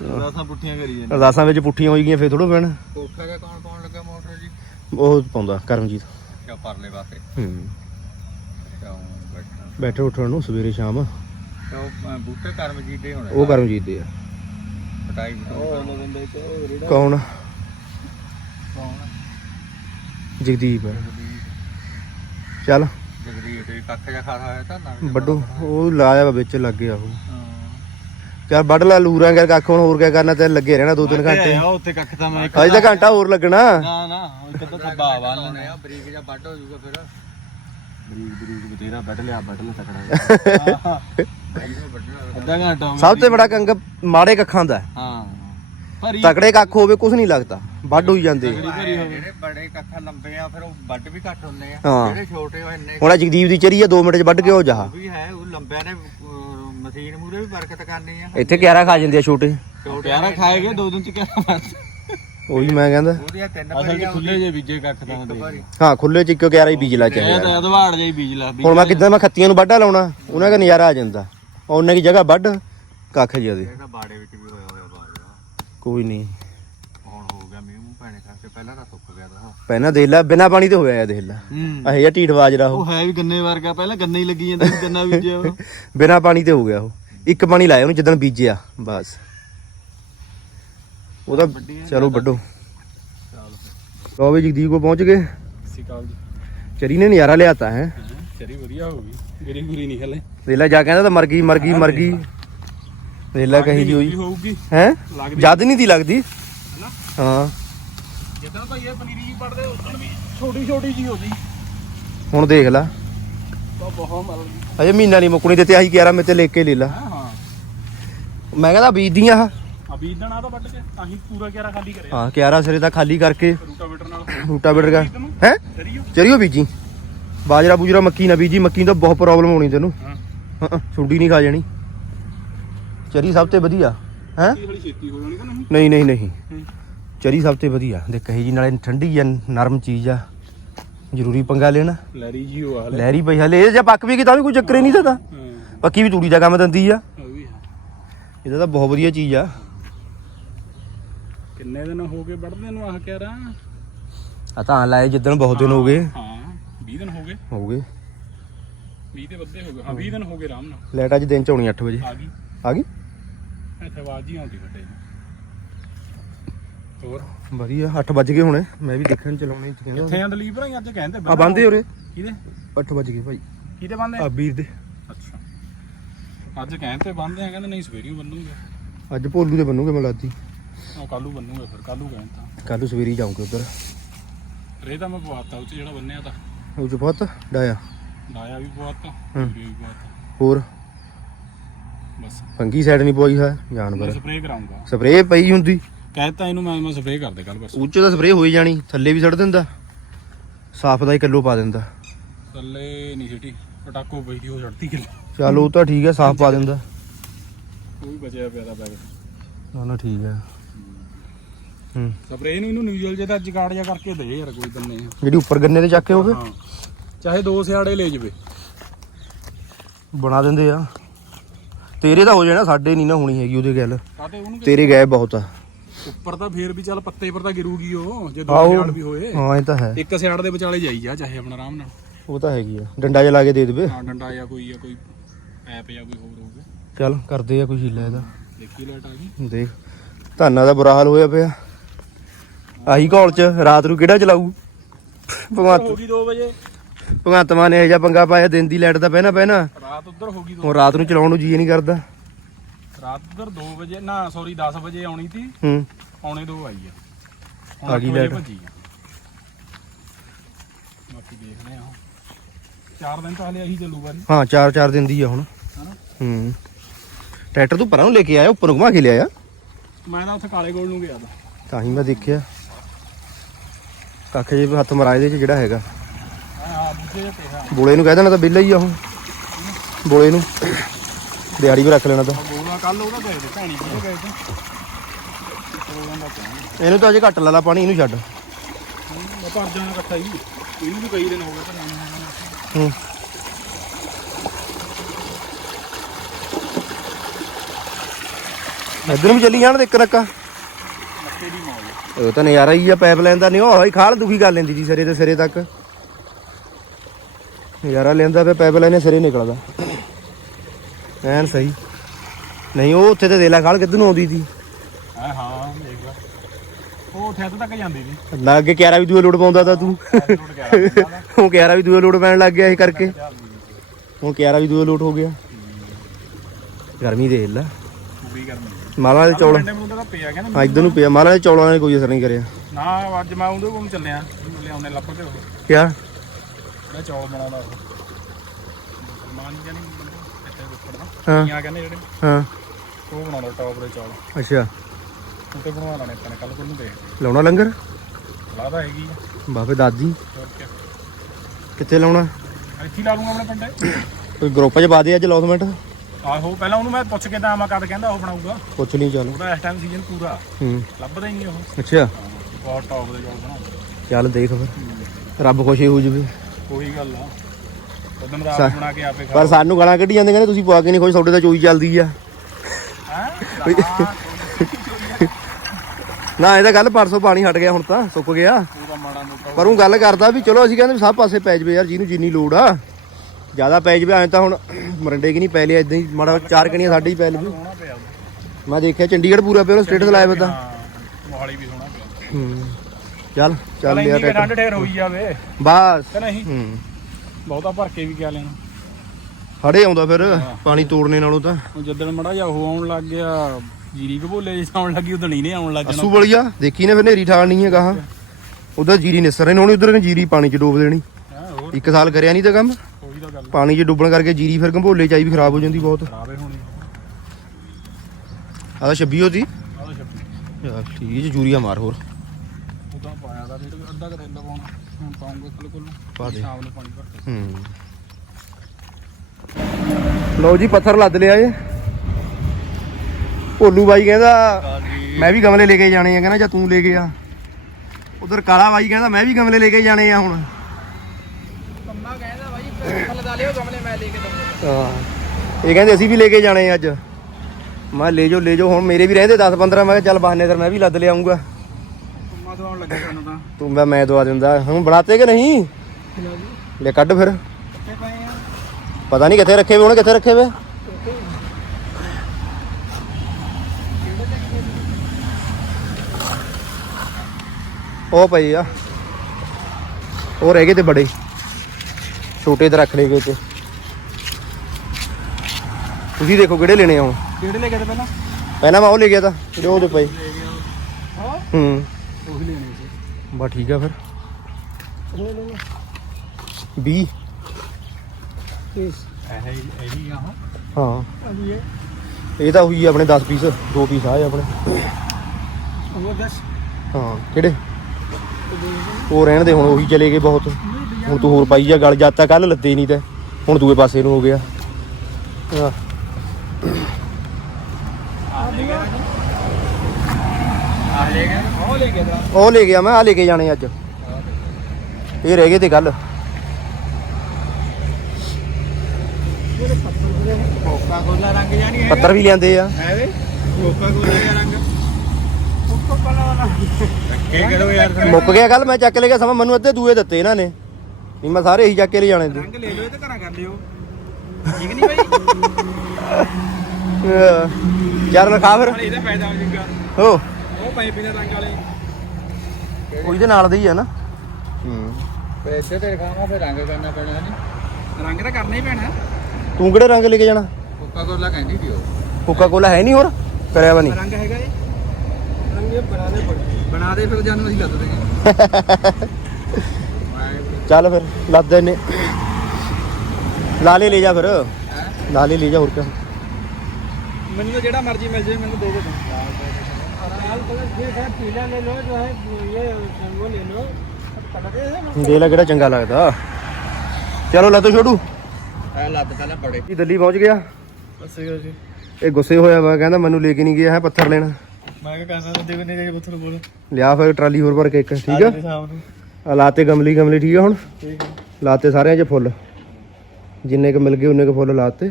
ਅਰਦਾਸਾਂ ਪੁੱਠੀਆਂ ਕਰੀ ਜਾਂਦੇ। ਅਰਦਾਸਾਂ ਵਿੱਚ ਪੁੱਠੀਆਂ ਹੋਈ ਗਈਆਂ ਫੇਰ ਥੋੜੋ ਪੈਣ। ਕੋਠਾ ਦਾ ਕੌਣ ਪਾਉਣ ਲੱਗਾ ਮੋਟਰ ਜੀ? ਉਹ ਪਾਉਂਦਾ ਕਰਮਜੀਤ। ਕਿਆ ਪਰਲੇ ਪਾਸੇ। ਹੂੰ। ਬੈਠੇ ਉੱਠਣ ਨੂੰ ਸਵੇਰੇ ਸ਼ਾਮ। ਕਿਉਂ ਅਹ ਬੂਟੇ ਦੇ ਹੋਣੇ ਉਹ ਕਰਮਜੀਤ ਦੇ ਆ। ਉਹ ਤੇ ਕੌਣ? ਕੌਣ? ਜਗਦੀਪ। ਚੱਲ। ਜਗਦੀਪ ਤੇ ਕੱਖ ਜਾ ਖਾ ਹੋਇਆ ਤਾਂ ਨਾ ਵੱਡੋ ਉਹ ਲਾਇਆ ਵਾ ਵਿੱਚ ਲੱਗ ਗਿਆ ਉਹ। ਚੱਲ ਵੱਢ ਲਾ ਲੂਰਾਂ ਕਰ ਕੱਖ ਹੁਣ ਹੋਰ ਕਿਆ ਕਰਨਾ ਤੇ ਲੱਗੇ ਰਹਿਣਾ ਦੋ ਤਿੰਨ ਘੰਟੇ। ਆਇਆ ਉੱਥੇ ਕੱਖ ਤਾਂ ਮੈਂ ਅਜੇ ਤਾਂ ਘੰਟਾ ਹੋਰ ਲੱਗਣਾ। ਨਾ ਨਾ ਇੱਕ ਤਾਂ ਥੱਬਾ ਬੰਨ ਆ। ਬਰੀਕ ਜਾਂ ਵੱਡ ਹੋ ਜਾਊਗਾ ਫਿਰ। ਬਰੀਕ ਬਰੀਕ ਬਤੇਰਾ ਵੱਢ ਲਿਆ ਵੱਢ ਲਿਆ ਤਕੜਾ। ਅੱਧਾ ਘੰਟਾ ਹੋ ਗਿਆ। ਸਭ ਤੋਂ ਬੜਾ ਕੰਗ ਮਾੜੇ ਕੱਖਾਂ ਦਾ ਹੈ। ਹਾਂ ਭਰੀ। ਤਕੜੇ ਕੱਖ ਹੋਵੇ ਕੁਝ ਨਹੀਂ ਲੱਗਦਾ। ਵੱਢ ਹੋਈ ਜਾਂਦੇ। ਜਿਹੜੇ ਬੜੇ ਕੱਖਾਂ ਲੰਬੇ ਆ ਫਿਰ ਉਹ ਵੱਡ ਵੀ ਘੱਟ ਹੁੰਦੇ ਆ। ਹਾਂ। ਜਿਹੜੇ ਛੋਟੇ ਉਹ ਇੰਨੇ ਹੁਣ ਆਹ ਜਗਦੀਪ ਦੀ ਚਰੀ ਆ 2 ਮਿੰਟ ਚ ਵੱਢ ਕੇ ਉਹ ਜਾ। ਉਹ ਵੀ ਹੈ ਉਹ ਲੰਬਿਆਂ ਨੇ ਅਹ, ਮਸ਼ੀਨ ਮੂਰੇ ਵੀ ਬਰਕਤ ਕਰਨੀ ਆ। ਇੱਥੇ ਕਿਆਰਾ ਖਾ ਜਾਂਦੇ ਆ ਛੋਟੇ। ਪਿਆਰਾ ਖਾਏਗੇ ਦੋ ਦਿਨ ਚ ਕਿਆ ਬਸ ਉਹੀ ਮੈਂ ਕਹਿੰਦਾ। ਉਹਦੀਆਂ ਤਿੰਨ ਭਰੀਆਂ ਖੁੱਲੇ ਜੇ ਬੀਜੇ ਕੱਖ ਤਾਂ ਦੇ ਹਾਂ ਖੁੱਲੇ ਚ ਇੱਕੋ ਕਿਆਰਾ ਹੀ ਬੀਜ ਲਾ ਇਹ ਚਾਹੀਦਾ ਤਾਂ ਅਦਵਾੜ ਜਿਹਾ ਹੀ ਬੀਜ ਲਾ ਹੁਣ ਮੈਂ ਕਿਦਾਂ ਮੈਂ ਖੱਤੀਆਂ ਨੂੰ ਵੱਢਾ ਲਾਉਣਾ ਉਹਨਾਂ ਦਾ ਨਜ਼ਾਰਾ ਆ ਜਾਂਦਾ। ਉਹਨਾਂ ਦੀ ਜਗ੍ਹਾ ਵੱਢ? ਕੱਖ ਜਿਆਦੇ ਇਹ ਤਾਂ ਬਾੜੇ ਵਿੱਚ ਵੀ ਹੋਇਆ ਹੋਇਆ ਬਾਗ ਕੋਈ ਨਹੀਂ। ਹੁਣ ਹੋ ਗਿਆ ਮੀਂਹ ਮੂੰਹ ਪੈਣੇ ਕਰਕੇ ਪਹਿਲਾਂ ਤਾਂ ਸੁੱਕ ਗਿਆ ਤਾਂ। ਪਹਿਲਾਂ ਦੇਖ ਲੈ ਬਿਨਾ ਪਾਣੀ ਤੇ ਹੋਇਆ ਆ ਦੇਖ ਲੈ। ਹੂੰ। ਇਹ ਜਿਹਾ ਢੀਠ ਬਾਜਰਾ ਉਹ। ਉਹ ਹੈ ਵੀ ਗੰਨੇ ਵਰਗਾ ਪਹਿਲਾਂ ਗੰਨੇ ਹੀ ਲੱਗੀ ਜਾਂਦਾ ਸੀ ਗੰਨਾ ਬੀਜਿਆ ਉਹ। ਬਿਨਾ ਪਾਣੀ ਤੇ ਹੋ ਗਿਆ ਉਹ। ਇੱਕ ਪਾਣੀ ਲਾਇਆ ਉਹਨੂੰ ਜਦੋਂ ਬੀਜਿਆ ਬਸ। ਉਹਦਾ ਚਲੋ ਵੱਡੋ ਲੋ ਵੀ ਜਗਦੀਪ ਕੋ ਪਹੁੰਚ ਗਏ। ਸਿਕਾਲ ਜੀ। ਚਰੀ ਨੇ ਨਜ਼ਾਰਾ ਲਿਆਤਾ ਹੈ ਚਰੀ ਵਧੀਆ ਹੋ ਗਈ। ਗਿਰੀ ਗੁਰੀ ਨਹੀਂ ਹਲੇ। ਦੇਖ ਲੈ ਜਾ ਕਹਿੰਦਾ ਤਾਂ ਮਰ ਗਈ ਮਰ ਗਈ ਮਰ ਗਈ। ਦੇਖ ਲੈ ਕਹੀ ਜੀ ਹੋਈ। ਹੋਊਗੀ। ਹੈ? ਜਦ ਨਹੀਂ ਦੀ ਲੱਗਦੀ। ਹਾਂ। ਜਦੋਂ ਭਾਈ ਇਹ ਪਨੀਰੀ ਜੀ ਪੜਦੇ ਉਦੋਂ ਵੀ ਛੋਟੀ ਛੋਟੀ ਜੀ ਹੋਦੀ ਹੁਣ ਦੇਖ ਲੈ। ਤਾਂ ਬਹੁਤ ਮਰ ਗਈ। ਅਜੇ ਮਹੀਨਾ ਨਹੀਂ ਮੁੱਕਣੀ ਤੇ ਆਹੀ 11 ਮੇ ਤੇ ਲੈ ਕੇ ਲੈ ਲਾ। ਮੈਂ ਕਹਿੰਦਾ ਬੀਜਦੀਆਂ ਆ ਆ ਬੀਜ ਦੇਣਾ ਤਾਂ ਵੱਢ ਕੇ ਤਾਂ ਹੀ ਪੂਰਾ ਕਿਆਰਾ ਖਾਲੀ ਕਰਿਆ। ਹਾਂ 11 ਸਿਰੇ ਦਾ ਖਾਲੀ ਕਰਕੇ। ਰੂਟਾ ਬੀਟਰ ਨਾਲ ਰੂਟਾ ਬਿਟਰ ਹੈ? ਚਰੀਓ ਚਰੀਓ ਬੀਜੀ। ਬਾਜਰਾ ਬੂਜਰਾ ਮੱਕੀ ਨਾ ਬੀਜੀ ਮੱਕੀ ਦਾ ਬਹੁਤ ਪ੍ਰੋਬਲਮ ਹੋਣੀ ਤੈਨੂੰ। ਹਾਂ। ਹਾਂ ਨਹੀਂ ਖਾ ਜਾਣੀ। ਚਰੀ ਸਭ ਤੋਂ ਵਧੀਆ ਹੈ? ਇਹ ਵਾਲੀ ਛੇਤੀ ਹੋ ਜਾਣੀ ਕਿ ਨਹੀਂ? ਨਹੀਂ ਨਹੀਂ ਨਹੀਂ। ਹੂੰ। ਚਰੀ ਸਭ ਤੋਂ ਵਧੀਆ। ਦੇਖ ਕਹੀ ਜੀ ਨਾਲੇ ਠੰਡੀ ਆ ਨਰਮ ਚੀਜ਼ ਆ। ਜ਼ਰੂਰੀ ਪੰਗਾ ਲੈਣਾ। ਲੈਰੀ ਜੀ ਹੋ ਹਲੇ। ਲਹਿਰੀ ਪਈ ਹਲੇ। ਇਹ ਜੇ ਪੱਕ ਵੀ ਗਈ ਤਾਂ ਵੀ ਕੋਈ ਚੱਕਰ ਹੀ ਨਹੀਂ ਤਾਂ ਹਾਂ। ਪੱਕੀ ਵੀ ਤੂੜੀ ਦਾ ਕੰਮ ਦਿੰਦੀ ਆ। ਉਹ ਵੀ ਹੈ। ਇਹਦਾ ਤਾਂ ਬਹੁਤ ਵਧੀਆ ਚੀਜ਼ ਆ। ਕਿੰਨੇ ਦਿਨ ਹੋ ਗਏ ਵੱਢਦੇ ਨੂੰ ਆਹ ਕਿਆਰਾ ਆ ਤਾਂ ਲਾਏ ਜਿੱਦਣ ਬਹੁਤ ਦਿਨ ਹੋ ਗਏ। ਹਾਂ। 20 ਦਿਨ ਹੋ ਗਏ। ਹੋ ਗਏ। 20 ਤੇ ਵੱਧੇ ਹੋ ਗਏ। ਹਾਂ 20 ਦਿਨ ਹੋ ਗਏ ਆਰਾਮ ਨਾਲ। ਲਾਈਟ ਅੱਜ ਦਿਨ ਚ ਆਉਣੀ 8 ਵਜੇ। ਆ ਗਈ। ਆ ਗਈ? ਇੱਥੇ ਆਵਾਜ਼ ਹੀ ਆਉਂਦੀ ਵੱਡੇ ਹੋਰ? ਵਧੀਆ 8 ਵੱਜ ਗਏ ਹੁਣੇ। ਮੈਂ ਵੀ ਦੇਖਣ ਚਲਾਉਣੇ ਚ ਕਹਿੰਦਾ ਕਿੱਥੇ ਆ ਦਲੀਪ ਭਾਈ? ਅੱਜ ਕਹਿੰਦੇ ਆ ਬੰਦੇ ਉਰੇ ਕਿਹਦੇ? 8 ਵੱਜ ਗਏ ਭਾਈ। ਕਿਹਦੇ ਬੰਦੇ ਆ ਵੀਰ ਦੇ। ਅੱਛਾ। ਅੱਜ ਕਹਿੰਦੇ ਬੰਦੇ ਆ ਕਹਿੰਦੇ ਨਹੀਂ ਸਵੇਰੀਓ ਬੰਨੂਗੇ। ਅੱਜ ਭੋਲੂ ਦੇ ਬਣੂਗੇ ਮੈਂ ਲਾਦੀ ਉਹ ਕੱਲੂ ਬੰਨੂਗੇ ਫਿਰ ਕੱਲੂ ਕਹਿੰਦਾ। ਕੱਲ ਸਵੇਰੀ ਜਾਊਂਗੇ ਉਧਰ। ਰੇ ਤਾਂ ਮੈਂ ਪਵਾਤਾ ਉਹ 'ਚ ਜਿਹੜਾ ਬੰਨਿਆ ਤਾਂ। ਉਹ ਚ ਬਹੁਤ ਡਾਇਆ। ਲਾਇਆ ਵੀ ਪਵਾਤਾ ਹੂੰ। ਵੀ ਪਵਾਤਾ ਹੋਰ? ਬਸ। ਫੰਗੀ ਸਾਈਡ ਨਹੀਂ ਪਵਾਈ ਹੈ ਜਾਨਵਰ। ਸਪਰੇਅ ਕਰਾਉਂਗਾ। ਸਪਰੇਅ ਪਈ ਹੁੰਦੀ। ਕਹਿਤਾ ਇਹਨੂੰ ਮੈਂ ਮੈਂ ਸਪਰੇਅ ਕਰ ਦੇ ਕੱਲ ਬਸ ਉੱਚ ਤਾਂ ਸਪਰੇਅ ਹੋਈ ਜਾਣੀ ਥੱਲੇ ਵੀ ਛੱਡ ਦਿੰਦਾ ਸਾਫ਼ ਦਾ ਹੀ ਕਿਲੋ ਪਾ ਦਿੰਦਾ। ਥੱਲੇ ਨਹੀਂ ਸਿਟੀ ਪਟਾਕੋ ਪਈ ਦੀ ਉਹ ਛੱਡਤੀ ਕਿੱਲ। ਚੱਲ ਉਹ ਤਾਂ ਠੀਕ ਹੈ ਸਾਫ਼ ਪਾ ਦਿੰਦਾ। ਉਹ ਵੀ ਬਚਿਆ ਪਿਆ ਦਾ ਬੈਗ। ਨਾ ਨਾ ਠੀਕ ਹੈ। ਹੂੰ ਸਪਰੇਅ ਨੂੰ ਇਹਨੂੰ ਨਿਊਜ਼ਲ ਜੇ ਤਾਂ ਜਗਾੜ ਜਾ ਕਰਕੇ ਦੇ ਯਾਰ ਕੋਈ ਬੰਨੇ ਜਿਹੜੀ ਉੱਪਰ ਗੰਨੇ ਤੇ ਚੱਕ ਕੇ ਹੋਵੇ ਹਾਂ। ਚਾਹੇ ਦੋ ਸਿਆੜੇ ਲੈ ਜਵੇ। ਬਣਾ ਦਿੰਦੇ ਆ। ਤੇਰੇ ਤਾਂ ਹੋ ਜਾਣਾ ਸਾਡੇ ਨਹੀਂ ਨਾ ਹੋਣੀ ਹੈਗੀ ਉਹਦੇ ਗੱਲ। ਉਹਨੂੰ ਤੇਰੇ ਗਏ ਬਹੁਤ ਆ। ਉੱਪਰ ਤਾਂ ਫੇਰ ਵੀ ਚੱਲ ਪੱਤੇ ਪਰ ਤਾਂ ਗਿਰੂਗੀ ਉਹ ਜੇ ਦੋ। ਸਿਆੜ ਵੀ ਹੋਏ। ਹਾਂ ਇਹ ਤਾਂ ਹੈ। ਇੱਕ ਸਿਆੜ ਦੇ ਵਿਚਾਲੇ ਜਾਈ ਜਾ ਚਾਹੇ ਆਪਣਾ ਆਰਾਮ ਨਾਲ। ਉਹ ਤਾਂ ਹੈਗੀ ਆ। ਡੰਡਾ ਜਿਹਾ ਲਾ ਕੇ ਦੇ ਦੇਵੇ। ਹਾਂ ਡੰਡਾ ਜਾਂ ਕੋਈ ਜਾਂ ਕੋਈ ਐਪ ਜਾਂ ਕੋਈ ਹੋਰ ਹੋਵੇ। ਚੱਲ ਕਰਦੇ ਆ ਕੋਈ ਹੀਲਾ ਇਹਦਾ। ਦੇਖੀ ਲਾਈਟ ਆ ਗਈ। ਦੇਖ। ਧਾਨਾਂ ਦਾ ਬੁਰਾ ਹਾਲ ਹੋਇਆ ਪਿਆ। ਆਹੀ ਘੋਲ ਚ ਰਾਤ ਨੂੰ ਕਿਹੜਾ ਚਲਾਊ? ਭਗਵੰਤ ਹੋ ਗਈ 2 ਵਜੇ। ਭਗਵੰਤ ਮਾਨ ਨੇ ਇਹ ਜਿਹਾ ਪੰਗਾ ਪਾਇਆ ਦਿਨ ਦੀ ਲਾਈਟ ਦਾ ਪਹਿਨਾ ਪਹਿਨਾ ਰਾਤ ਉੱਧਰ ਹੋ ਗਈ ਦੋ ਹੁਣ ਰਾਤ ਨੂੰ ਚਲਾਉਣ ਨੂੰ ਜੀ ਨਹੀਂ ਕਰਦਾ। ਰਾਤ ਉੱਧਰ 2 ਵਜੇ ਨਾ ਸੌਰੀ 10 ਵਜੇ ਆਉਣੀ ਸੀ। ਹੂੰ। ਪੌਣੇ 2 ਆਈ ਆ। ਹੁਣ ਆ ਗਈ ਅੱਠ ਵਜੇ ਲਾਈਟ। ਭੱਜੀ ਆ। ਬਾਕੀ ਦੇਖਦੇ ਆ ਹੁਣ। ਚਾਰ ਦਿਨ ਤਾਂ ਹਲੇ ਇਹੀ ਚੱਲੂਗਾ ਨਹੀਂ ਹਾਂ ਚਾਰ ਚਾਰ ਦਿਨ ਦੀ ਆ ਹੁਣ। ਹਨਾ? ਹੂੰ। ਟਰੈਕਟਰ ਤੂੰ ਪਰਾਂ ਨੂੰ ਲੈ ਕੇ ਆਇਆ ਉੱਪਰ ਨੂੰ ਘੁਮਾ ਕੇ ਲਿਆਇਆ? ਮੈਂ ਤਾਂ ਉੱਥੇ ਕਾਲੇ ਕੋਲ ਨੂੰ ਗਿਆ ਤਾਂ। ਤਾਂ ਹੀ ਮੈਂ ਦੇਖਿਆ। ਕੱਖ ਜੇ ਹੱਥ ਮਰਾਏ ਦੇ ਜਿਹੜਾ ਹੈਗਾ। ਬੋਲੇ ਨੂੰ ਕਹਿ ਦੇਣਾ ਤਾਂ ਬਿੱਲਾ ਹੀ ਆ ਉਹ। ਬੋਲੇ ਨੂੰ। ਦਿਹਾੜੀ ਵੀ ਰੱਖ ਲੈਣਾ ਤਾਂ। ਬੋਲਾ ਕੱਲ ਉਹਦਾ ਗਏ ਤੇ ਭੈਣੀ ਕਿਹਦੇ ਗਏ ਤੇ। ਬੋਲਾਂ ਦਾ ਪਿਆ ਇਹਨੂੰ ਤਾਂ ਅਜੇ ਘੱਟ ਲਾ ਲਾ ਪਾਣੀ ਇਹਨੂੰ ਛੱਡ। ਮੈਂ ਭਰ ਜਾਣਾ ਇਕੱਠਾ ਹੀ। ਇਹਨੂੰ ਵੀ ਕਈ ਦਿਨ ਹੋ ਗਏ ਤਾਂ ਹੂੰ। ਇੱਧਰ ਵੀ ਚੱਲੀ ਜਾਣ ਤੇ ਇੱਕ ਰੱਕਾ। ਦੀ ਮੌਜ ਉਹ ਤਾਂ ਨਜ਼ਾਰਾ ਹੀ ਆ ਪਾਈਪ ਲਾਈਨ ਦਾ ਨਹੀਂ ਹੋਈ ਖਾਲ ਦੁਖੀ ਕਰ ਲੈਂਦੀ ਜੀ ਸਿਰੇ ਤੇ ਸਿਰੇ ਤੱਕ। ਨਜ਼ਾਰਾ ਲੈਂਦਾ ਪਿਆ ਪਾਈਪ ਲਾਈਨ ਸਿਰੇ ਨਿਕਲਦਾ। ਐਨ ਸਹੀ। ਨਹੀਂ ਉਹ ਉੱਥੇ ਤੇ ਦੇ ਲੈ ਖਾਲ ਕਿੱਧਰ ਨੂੰ ਆਉਂਦੀ ਸੀ। ਹਾਂ ਹਾਂ ਦੇਖ ਲੈ। ਉਹ ਹੱਦ ਤੱਕ ਜਾਂਦੀ ਸੀ। ਲੱਗ ਕੇ ਕਿਆਰਾ ਵੀ ਦੂਏ ਲੋਡ ਪਾਉਂਦਾ ਤਾਂ ਤੂੰ। ਟੁੱਟ ਗਿਆ ਉਹ ਕਿਆਰਾ ਵੀ ਦੂਏ ਲੋਡ ਪੈਣ ਲੱਗ ਗਿਆ ਇਹ ਕਰਕੇ। ਹੁਣ ਕਿਆਰਾ ਵੀ ਦੂਏ ਲੋਡ ਹੋ ਗਿਆ। ਗਰਮੀ ਦੇ ਹਿੱਲ ਪੂਰੀ ਕਰਨੀ ਮਾਲਾ ਦੇ ਚੌਲ। ਪਿੰਡੇ ਮੁੰਡੇ ਦਾ ਪਿਆ ਕਹਿੰਦਾ ਹਾਂ ਇਧਰ ਨੂੰ ਪਿਆ ਮਾਲਾ ਦੇ ਚੌਲਾਂ ਨੇ ਕੋਈ ਅਸਰ ਨਹੀਂ ਕਰਿਆ। ਨਾ ਅੱਜ ਮੈਂ ਉਹਦੇ ਕੋਲ ਚੱਲਿਆ ਲਿਆਉਣੇ ਲੱਭ ਕੇ ਉਹ ਕਿਆ? ਮੈਂ ਚੌਲ ਬਣਾਉਂਦਾ ਉਹ ਮਾਨ ਜਾਨੀ ਇੱਥੇ ਰੁੱਪੜ ਦਾ ਹਾਂ ਕਹਿੰਦੇ ਜਿਹੜੇ। ਹਾਂ। ਉਹ ਬਣਾਉਂਦਾ ਟੌਪ ਦੇ ਚੌਲ। ਅੱਛਾ। ਉੱਤੇ ਬਣਵਾ ਲੈਣੇ ਆਪਾਂ ਕੱਲ ਕੋਲ ਨੂੰ ਦੇ। ਲਾਉਣਾ ਲੰਗਰ? ਲਾਦਾ ਹੈਗੀ ਬਾਬੇ ਦਾਦੀ। ਕਿੱਥੇ ਲਾਉਣਾ? ਇੱਥੇ ਲਾ ਲੂੰਗਾ ਆਪਣੇ ਪਿੰਡੇ। ਕੋਈ ਗਰੁੱਪ 'ਚ ਪਾ ਦੇ ਅੱਜ ਲੌਸਮੈਂਟ ਆਹੋ ਪਹਿਲਾਂ ਉਹਨੂੰ ਮੈਂ ਪੁੱਛ ਕੇ ਤਾਂ ਆਵਾਂ ਕਦ ਕਹਿੰਦਾ ਉਹ ਬਣਾਊਗਾ। ਪੁੱਛ ਲਈ ਚੱਲ। ਉਹਦਾ ਇਸ ਟਾਈਮ ਸੀਜ਼ਨ ਪੂਰਾ। ਹੂੰ। ਲੱਭਦਾ ਹੀ ਨਹੀਂ ਉਹ। ਅੱਛਾ। ਬਹੁਤ ਟੌਪ ਦੇ ਚੌਲ ਬਣਾਉਂਦਾ। ਚੱਲ ਦੇਖ ਫਿਰ। ਰੱਬ ਖੁਸ਼ ਹੋ ਜਵੇ। ਉਹੀ ਗੱਲ ਆ। ਉਦੋਂ ਦਾ ਸਾ- ਆਪ ਬਣਾ ਕੇ ਆਪੇ ਪਰ ਸਾਨੂੰ ਗਾਲਾਂ ਕੱਢੀ ਜਾਂਦੇ ਕਹਿੰਦੇ ਤੁਸੀਂ ਪਵਾ ਕੇ ਨਹੀਂ ਖੁਸ਼ ਤੁਹਾਡੇ ਤਾਂ ਚੋਈ ਚੱਲਦੀ ਆ। ਹੈ? ਨਾ ਇਹ ਤਾਂ ਗੱਲ ਪਰਸੋਂ ਪਾਣੀ ਹਟ ਗਿਆ ਹੁਣ ਤਾਂ ਸੁੱਕ ਗਿਆ। ਪਰ ਉਹ ਗੱਲ ਕਰਦਾ ਵੀ ਚਲੋ ਅਸੀਂ ਕਹਿੰਦੇ ਸਭ ਪਾਸੇ ਪੈ ਜਵੇ ਯਾਰ ਜਿਹਨੂੰ ਜਿੰਨੀ ਲੋੜ ਆ। ਜ਼ਿਆਦਾ ਪੈ ਜਵੇ ਐਂ ਤਾਂ ਹੁਣ ਮਰੰਡੇ ਕਿ ਨਹੀਂ ਪੈ ਲਿਆ ਇਦਾਂ ਹੀ ਮਾੜਾ ਚਾਰ ਕਣੀਆਂ ਸਾਡੇ ਹੀ ਪੈ ਲਵੇ ਸੋਹਣਾ ਪਿਆ ਉਹਦਾ। ਮੈਂ ਦੇਖਿਆ ਚੰਡੀਗੜ੍ਹ ਪੂਰਾ ਪਿਆ ਉਹ ਸਟੇਟਸ ਲਾਇਆ ਪਤਾ ਹਾਂ ਮੋਹਾਲੀ ਵੀ ਸੋਹਣਾ ਪਿਆ। ਹੂੰ ਚੱਲ ਚੱਲ ਚੱਲ ਯਾਰ ਇੰਨੀ ਕੁ ਠੰਡ ਠੇਰ ਹੋਈ ਜਾਵੇ। ਬਸ। ਕਿ ਨਹੀਂ? ਹੂੰ। ਬਹੁਤਾ ਭਰ ਕੇ ਵੀ ਕਿਆ ਲੈਣਾ। ਹੜੇ ਆਉਂਦਾ ਫਿਰ ਪਾਣੀ ਤੋੜਨੇ ਨਾਲੋਂ ਤਾਂ। ਹੁਣ ਜਦੋਂ ਮੜਾ ਜਾ ਉਹ ਆਉਣ ਲੱਗ ਗਿਆ ਜੀਰੀ ਘਬੋਲੇ ਜਿਹਾ ਆਉਣ ਲੱਗੀ ਉਦੋਂ ਨਹੀਂ ਨੇ ਆਉਣ ਲੱਗ ਅਸੂ ਬਲੀਆ ਦੇਖੀ ਨੇ ਫਿਰ ਨੇਰੀ ਠਾਲਣੀ ਹੈ ਗਾਹਾਂ। ਉਧਰ ਜੀਰੀ ਨਿਸਰ ਨੇ ਹੋਣੀ ਉਧਰ ਨੇ ਜੀਰੀ ਪਾਣੀ 'ਚ ਡੋਬ ਦੇਣੀ। ਹਾਂ ਹੋਰ ਇੱਕ ਸਾਲ ਕਰਿਆ ਨਹੀਂ ਤਾਂ ਕੰਮ। ਤਾਂ ਗੱਲ ਪਾਣੀ 'ਚ ਡੁੱਬਣ ਕਰਕੇ ਜੀਰੀ ਫਿਰ ਗੰਭੋਲੇ ਚਾਈ ਵੀ ਖਰਾਬ ਹੋ ਜਾਂਦੀ ਬਹੁਤ। ਖਰਾਬੇ ਹੋਣੀ ਆਦਾ 26 ਉਹਦੀ ਆਹ ਤਾਂ ਛੱਪੀ ਯਾਰ ਠੀਕ ਜੀ ਜੂਰੀਆ ਮਾਰ ਹੋਰ। ਉਦਾਂ ਪਾਇਆ ਦਾ ਫਿਰ ਅੱਧਾ ਕਰੇਲਾ ਪਾਉਣਾ ਹੁਣ ਪਾਉਂਗਾ ਕੱਲ ਕੋਲ ਪਾ ਦੇ। ਸ਼ਾਮ ਨੂੰ ਪਾਣੀ ਭਰ ਕੇ ਹੂੰ। ਲਓ ਜੀ ਪੱਥਰ ਲੱਦ ਲਿਆ ਏ ਭੋਲੂ ਬਾਈ ਕਹਿੰਦਾ ਮੈਂ ਵੀ ਗਮਲੇ ਲੈ ਕੇ ਜਾਣੇ ਆ ਕਹਿੰਦਾ ਜਾਂ ਤੂੰ ਲੈ ਕੇ ਆ। ਉਧਰ ਕਾਲਾ ਬਾਈ ਕਹਿੰਦਾ ਮੈਂ ਵੀ ਗਮਲੇ ਲੈ ਕੇ ਜਾਣੇ ਆ ਹੁਣ। ਬਾਈ ਫਲ ਦਾ ਲਿਓ ਗਮਲੇ ਮੈਂ ਲੈ ਕੇ ਦਊਂਗਾ। ਹਾਂ। ਇਹ ਕਹਿੰਦੇ ਅਸੀਂ ਵੀ ਲੈ ਕੇ ਜਾਣੇ ਆ ਅੱਜ। ਮੈਂ ਲੈ ਜਾਓ ਲੈ ਜਾਓ। ਹੁਣ ਮੇਰੇ ਵੀ ਰਹਿੰਦੇ 10 15 ਮੈਂ ਕਿਹਾ ਚੱਲ ਬਹਾਨੇ ਦਰ ਮੈਂ ਵੀ ਲੱਦ ਲਿਆਉਂਗਾ ਕੰਮਾ ਤੋਂ ਆਉਣ ਲੱਗਾ ਸਾਨੂੰ ਤਾਂ। ਤੂੰ ਮੈਂ ਮੈਂ ਦਵਾ ਦਿੰਦਾ। ਹੁਣ ਬਣਾਤੇ ਕਿ ਨਹੀਂ? ਲੈ ਕੱਢ ਫਿਰ। ਕਿੱਥੇ ਪਏ ਆ? ਪਤਾ ਨਹੀਂ ਕਿੱਥੇ ਰੱਖੇ ਵੇ ਹੁਣ ਕਿੱਥੇ ਰੱਖੇ ਵੇ? ਉਹ ਪਈ ਆ। ਉਹ ਰਹਿ ਗਏ ਤੇ ਬੜੇ। ਛੋਟੇ ਤੇ ਰੱਖ ਲਏ ਗਏ ਤੇ। ਤੁਸੀਂ ਦੇਖੋ ਕਿਹੜੇ ਲੈਣੇ ਆ ਹੁਣ। ਕਿਹੜੇ ਲੈ ਗਏ ਤੇ ਪਹਿਲਾਂ? ਪਹਿਲਾਂ ਮੈਂ ਉਹ ਲੈ ਗਿਆ ਤਾਂ ਜਿਹੜੇ ਉਹਦੇ ਪਏ। ਹਾਂ ਹੂੰ। ਉਹੀ ਲੈਣੇ ਸੀ। ਬਾ ਠੀਕ ਆ ਫਿਰ। 20 ਇਹ ਹਾਂ ਤਾਂ ਹੋਈ ਆਪਣੇ 10 ਪੀਸ ਦੋ ਪੀਸ ਆ ਇਹ ਆਪਣੇ। ਹਾਂ ਕਿਹੜੇ? ਉਹ ਰਹਿਣ ਦੇ ਹੁਣ ਉਹੀ ਚਲੇ ਗਏ ਬਹੁਤ। ਹੁਣ ਤੂੰ ਹੋਰ ਪਾਈ ਜਾ ਗਲ ਜਦ ਤੱਕ ਕੱਲ ਲੱਦੇ ਨਹੀਂ ਤੇ। ਹੁਣ ਦੂਏ ਪਾਸੇ ਨੂੰ ਹੋ ਗਿਆ। ਉਹ ਲੈ ਗਿਆ ਮੈਂ ਆ ਲੈ ਕੇ ਜਾਣੇ ਅੱਜ। ਇਹ ਰਹਿ ਗਏ ਤੇ ਕੱਲ ਕੋਕਾ ਕੋਲਾ ਰੰਗ ਜਾਨੀ ਹੈ ਪੱਤਰ ਵੀ ਲਿਆਂਦੇ ਆ। ਹੈ ਵੇ ਕੋਕਾ ਕੋਲਾ ਦਾ ਰੰਗ ਕੋਕਾ ਕੋਲਾ ਵਾਲਾ ਕੀ ਕਰੋ ਯਾਰ ਮੁੱਕ ਗਿਆ ਕੱਲ ਮੈਂ ਚੱਕ ਲਿਆ ਸਮਾਂ, ਮੈਨੂੰ ਅੱਧੇ ਦੂਏ ਦਿੱਤੇ ਇਹਨਾਂ ਨੇ। ਨਹੀਂ ਮੈਂ ਸਾਰੇ ਇਹੀ ਚੱਕ ਕੇ ਲੈ ਜਾਣੇ ਤੇ ਰੰਗ ਲੈ ਲਓ ਇਹ ਤੇ ਘਰਾਂ ਕਰ ਲਿਓ ਠੀਕ ਨਹੀਂ ਬਾਈ? ਚੱਲ ਲਿਖਾ ਫਿਰ। ਇਹਦਾ ਫਾਇਦਾ ਹੋ ਜਾਊਗਾ। ਹੋ। ਉਹ ਪਾਈ ਪੀਣਾ ਰੰਗ ਵਾਲੇ। ਉਹ ਇਹਦੇ ਨਾਲ ਦੇ ਹੀ ਆ ਨਾ। ਹੂੰ। ਪੈਸੇ ਤੇ ਖਾਵਾਂ ਫਿਰ ਰੰਗ ਕਰਨਾ ਪੈਣਾ ਨਹੀਂ। ਰੰਗ ਤਾਂ ਕਰਨਾ ਹੀ ਪੈਣਾ। ਤੂੰ ਕਿਹੜੇ ਰੰਗ ਲੈ ਕੇ ਜਾਣਾ? ਕੋਕਾ ਕੋਲਾ ਕਹਿੰਦੀ ਸੀ ਉਹ। ਕੋਕਾ ਕੋਲਾ ਹੈ ਨਹੀਂ ਹੋਰ? ਕਰਿਆ ਵਾ ਨਹੀਂ। ਰੰਗ ਹੈਗਾ ਇਹ? ਰੰਗ ਇਹ ਬਣਾ ਦੇ ਬਣਾ ਦੇ ਫਿਰ ਜਾਨੂੰ ਅਸੀਂ ਲੱਦ ਦੇਗੇ। ਚੱਲ ਫਿਰ। ਲੱਦੇ ਨੇ। ਲਾਲੇ ਲੈ ਜਾ ਫਿਰ। ਲਾਲੇ ਲੈ ਜਾ ਹੋਰ ਕਿਆ। ਮੈਨੂੰ ਜਿਹੜਾ ਮਰਜ਼ੀ ਮਿਲ ਜਾਵੇ ਮੈਨੂੰ ਦੇ ਦੇ ਦੇ ਲੈ ਕਿਹੜਾ ਚੰਗਾ ਲੱਗਦਾ। ਚਲੋ ਲੱਦ ਛੋੜੂ ਐ ਲੱਦ ਪਹਿਲਾਂ ਬੜੇ। ਦਿੱਲੀ ਪਹੁੰਚ ਗਿਆ। ਸਸਿਓ ਜੀ। ਇਹ ਗੁੱਸੇ ਹੋਇਆ ਵਾ ਕਹਿੰਦਾ ਮੈਨੂੰ ਲੈ ਕੇ ਨਹੀਂ ਗਿਆ ਹੈ ਪੱਥਰ ਲੈਣਾ। ਮੈਂ ਕਿਹਾ ਕਹਿੰਦਾ ਦੇ ਨਹੀਂ ਟਰਾਲੀ ਹੋਰ ਭਰ ਕੇ ਇੱਕ ਠੀਕ ਆ? ਆ ਲਾਤੇ ਗਮਲੀ ਗਮਲੀ ਠੀਕ ਆ ਹੁਣ? ਠੀਕ ਲਾਤੇ ਸਾਰਿਆਂ 'ਚ ਫੁੱਲ। ਜਿੰਨੇ ਕ ਮਿਲ ਗਏ ਉਹਨੇ ਕ ਫੁੱਲ ਲਾਤੇ।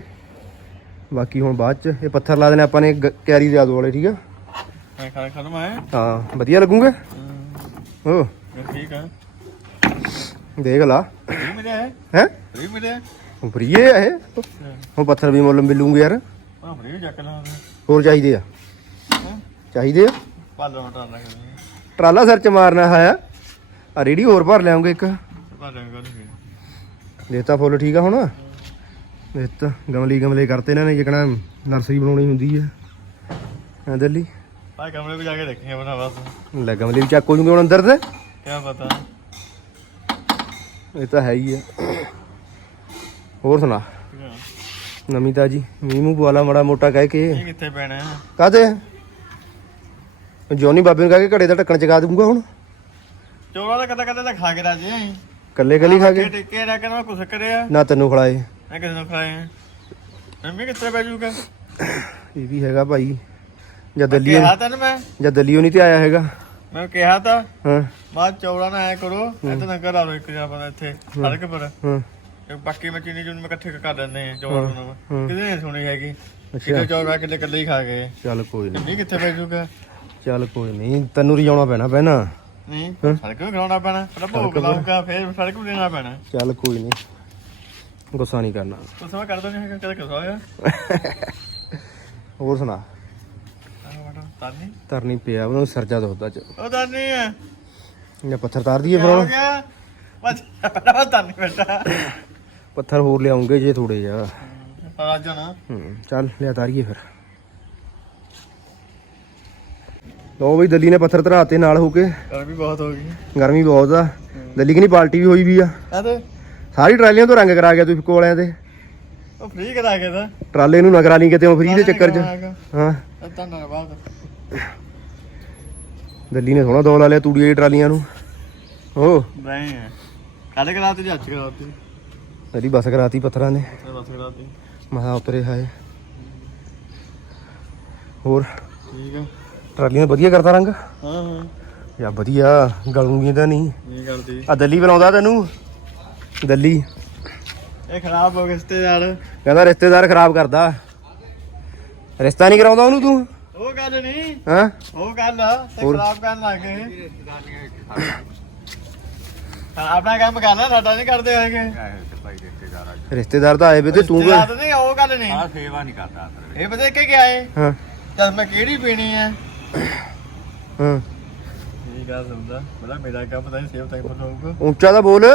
ਬਾਕੀ ਹੁਣ ਬਾਅਦ 'ਚ ਇਹ ਪੱਥਰ ਲਾ ਦੇਣੇ ਆਪਾਂ ਨੇ ਕੈਰੀ ਕਿਆਰੀ ਵਾਲੇ ਠੀਕ ਆ? ਐ ਵਧੀਆ ਲੱਗੂਗੇ? ਓ। ਦੇਖ ਲਾ। ਹੈ ਹੈ? ਫ੍ਰੀ ਮਿਲਿਆ? ਫਰੀਏ ਆ ਪੱਥਰ ਵੀ ਮੁੱਲ ਮਿਲੂਗੇ ਯਾਰ। ਹੋਰ ਚਾਹੀਦੇ ਆ? ਚਾਹੀਦੇ ਆ? ਪਾਲਣ ਟਾਲ ਰੱਖਦੇ ਟਰਾਲਾ ਸਿਰ ਚ ਮਾਰਨਾ ਹੈ। ਆ ਰੇੜੀ ਹੋਰ ਭਰ ਲਿਆਉਂਗੇ ਇੱਕ। ਗੱਲ ਨਹੀਂ ਦੇਤਾ ਫੁੱਲ ਠੀਕ ਆ ਹੁਣ। ਦੇਤਾ ਗਮਲੀ ਗਮਲੇ ਕਰਤੇ ਇਹਨਾਂ ਨੇ ਜਿਕਣਾ ਨਰਸਰੀ ਬਣਾਉਣੀ ਹੁੰਦੀ ਆ। ਆ ਦਿੱਲੀ? ਆ ਕਮਰੇ ਵਿੱਚ ਜਾ ਕੇ ਦੇਖੀਏ ਬਣਾ ਬਸ। ਲੈ ਗਮਲੇ ਵੀ ਚੱਕ ਹੋ ਜੂਗੇ ਹੁਣ ਅੰਦਰ ਤੇ ਕੀ ਪਤਾ। ਇਹ ਤਾਂ ਹੈ ਹੀ ਆ। ਹੋਰ ਸੁਣਾ? ਨਵੀਂ ਤਾਜੀ ਮੀਂਹ ਮੂੰਹ ਪਵਾਲਾ ਮੜਾ ਮੋਟਾ ਕਹਿ ਕੇ। ਇਹ ਕਿੱਥੇ ਪੈਣਾ? ਹੈ? ਕਾਦੇ ਜੋਨੀ ਬਾਬੇ ਨੂੰ ਕਹਿ ਕੇ ਘੜੇ ਦਾ ਢੱਕਣ ਚਗਾ ਦੂੰਗਾ ਹੁਣ। ਚੋਲਾ ਤਾਂ ਕਦਾ ਕਦਾ ਤਾਂ ਖਾ ਕੇ ਰਾਜੇ ਆਂ ਕੱਲੇ ਕੱਲੀ ਖਾ ਕੇ? ਟਿੱਕੇ ਨਾ ਕੁਛ ਕਰਿਆ। ਨਾ ਤੈਨੂੰ ਖਿਲਾਏ। ਮੈਂ ਕਿਸੇ ਨੂੰ ਖਾਏ ਮੰਮੀ ਕਿੱਥੇ ਬੈ ਜੂਗਾ ਇਹ ਵੀ ਹੈਗਾ ਭਾਈ। ਜਦ ਦਿੱਲੀ ਕਿਹਾ ਤੈਨੂੰ ਮੈਂ। ਜਦ ਦਿੱਲੀੋਂ ਨਹੀਂ ਤੇ ਆਇਆ ਹੈਗਾ। ਮੈਂ ਕਿਹਾ ਤਾਂ ਹਾਂ। ਬਾਅਦ ਚੌੜਾ ਨਾ ਆਇਆ ਕਰੋ ਇੱਥੇ ਨਾ ਕਰਾ ਲਓ ਇੱਕ ਜਿਹਾ ਬੰਦਾ ਇੱਥੇ ਸੜਕ ਪਰ। ਹਾਂ। ਤੇ ਬਾਕੀ ਮੈਂ ਚੀਨੀ ਚੂਨੀ ਮੈਂ ਇਕੱਠੇ ਕਰ ਦਿੰਦੇ ਆ ਚੌੜਾ ਨੂੰ। ਕਿਤੇ ਨਹੀਂ ਸੁਣੀ ਹੈਗੀ। ਕਿਤੇ ਚੌੜਾ ਕਿਤੇ ਇਕੱਲੇ ਹੀ ਖਾ ਗਏ। ਚੱਲ ਕੋਈ ਨਹੀਂ ਕਿੱਥੇ ਬੈ ਜੂਗਾ ਚੱਲ ਕੋਈ ਨਹੀਂ ਤੈਨੂੰ ਰਿਜਾਉਣਾ ਪੈਣਾ ਪੈਣਾ ਨਹੀਂ ਸੜਕ ਵੀ ਕਰਾਉਣਾ ਪੈਣਾ ਪਹਿਲਾਂ ਭੋਗ ਲਾਊਗਾ ਫਿਰ ਸੜਕ ਵੀ ਦੇਣਾ ਪੈਣਾ। ਚੱਲ ਕੋਈ ਨਹੀਂ। ਗੁੱਸਾ ਨਹੀਂ ਕਰਨਾ। ਤੂੰ ਸਮਾਂ ਕਰਦਾ ਨਹੀਂ ਹੈਗਾ ਕਦੇ ਕਿਸਾ ਹੋਇਆ? ਹੋਰ ਸੁਣਾ। ਆਹ ਬਟਾ ਤਾਨੀ ਤਰਨੀ ਪਿਆ ਉਹਨੂੰ ਸਰਜਾ ਦੁਖਦਾ ਚ। ਉਹ ਤਾਨੀ ਹੈ। ਇਹ ਪੱਥਰ ਤਾਰ ਦਈਏ ਫਿਰ ਹੋ ਹੁਣ। ਗਿਆ? ਬਸ ਬੜਾ ਤਾਨੀ ਬੇਟਾ ਪੱਥਰ ਹੋਰ ਲਿਆਉਂਗੇ ਜੇ ਥੋੜੇ ਜਿਹਾ। ਆ ਜਾਣਾ। ਹੂੰ ਚੱਲ ਲਿਆ ਤਾਰੀਏ ਫਿਰ। ਲੋ ਬਈ ਦਿੱਲੀ ਨੇ ਪੱਥਰ ਧਰਾਤੇ ਨਾਲ ਹੋ ਕੇ। ਗਰਮੀ ਬਹੁਤ ਹੋ ਗਈ। ਗਰਮੀ ਬਹੁਤ ਆ। ਦਿੱਲੀ ਕਿਨੀ ਪਾਲਟੀ ਵੀ ਹੋਈ ਵੀ ਆ। ਆ ਤੇ? ਸਾਰੀ ਟਰਾਲੀਆਂ ਤੋਂ ਰੰਗ ਕਰਾ ਗਿਆ ਤੁਸੀਂ ਫਿੱਕੋ ਵਾਲਿਆਂ ਤੇ। ਉਹ ਫ੍ਰੀ ਕਰਾ ਕੇ ਤਾਂ। ਟਰਾਲੇ ਨੂੰ ਨਾ ਕਰਾ ਲਈ ਕਿਤੇ ਉਹ ਫਰੀ ਦੇ ਚੱਕਰ 'ਚ। ਹਾਂ। ਤਾਂ ਦਿੱਲੀ ਨੇ ਸੋਹਣਾ ਦੌਲ ਲਿਆ ਤੂੜੀ ਵਾਲੀ ਟਰਾਲੀਆਂ ਨੂੰ। ਓ। ਨਹੀਂ ਕੱਲ ਕਰਾਤੀ ਜਾਂ ਅੱਜ ਕਰਾਤੀ? ਮੇਰੀ ਬੱਸ ਕਰਾਤੀ ਪੱਥਰਾਂ ਨੇ। ਬਸ ਕਰਾਤੀ। ਮਹਾ ਉਤਰੇ ਹਾਏ। ਹੋਰ। ਠੀਕ ਆ ਟਰਾਲੀਆਂ ਵਧੀਆ ਕਰਤਾ ਰੰਗ? ਹਾਂ ਹਾਂ। ਯਾ ਵਧੀਆ ਗਲੂਗੀਆਂ ਤਾਂ ਨਹੀਂ। ਨਹੀਂ ਕਰਦੀ ਆ ਦਿੱਲੀ ਬਣਾਉਂਦਾ ਤੈਨੂੰ? ਦਿੱਲੀ। ਇਹ ਖਰਾਬ ਹੋ ਗਏ ਰਿਸ਼ਤੇਦਾਰ। ਕਹਿੰਦਾ ਰਿਸ਼ਤੇਦਾਰ ਖਰਾਬ ਕਰਦਾ। ਰਿਸ਼ਤਾ ਨਹੀਂ ਕਰਾਉਂਦਾ ਉਹਨੂੰ ਤੂੰ? ਉਹ ਗੱਲ ਨਹੀਂ। ਹਾਂ? ਉਹ ਗੱਲ ਆ ਤੇ ਹੋਰ? ਖਰਾਬ ਕਰਨ ਲੱਗ ਗਏ। ਹਾਂ, ਆਪਣਾ ਕੰਮ ਕਰਨਾ ਸਾਡਾ ਨਹੀਂ ਕਰਦੇ ਹੈਗੇ। ਰਿਸ਼ਤੇਦਾਰ ਤਾਂ ਆਏ ਵੇ ਤੇ ਤੂੰ ਰਿਸ਼ਤੇਦਾਰ ਨਹੀਂ ਉਹ ਗੱਲ ਨਹੀਂ। ਸੇਵਾ ਨਹੀਂ ਕਰਦਾ ਇਹ ਪਤਾ ਕਿ ਕੀ ਆਏ ਹਾਂ। ਜਦ ਮੈਂ ਕਿਹੜੀ ਪੀਣੀ ਆ? ਹਾਂ। ਇਹ ਗੱਲ ਸੁਣਦਾ। ਬੜਾ ਮੇਰਾ ਕੰਮ ਨਹੀਂ ਸੇਵ ਤੱਕ ਹੋਊਗਾ ਉੱਚਾ ਤਾਂ ਬੋਲ।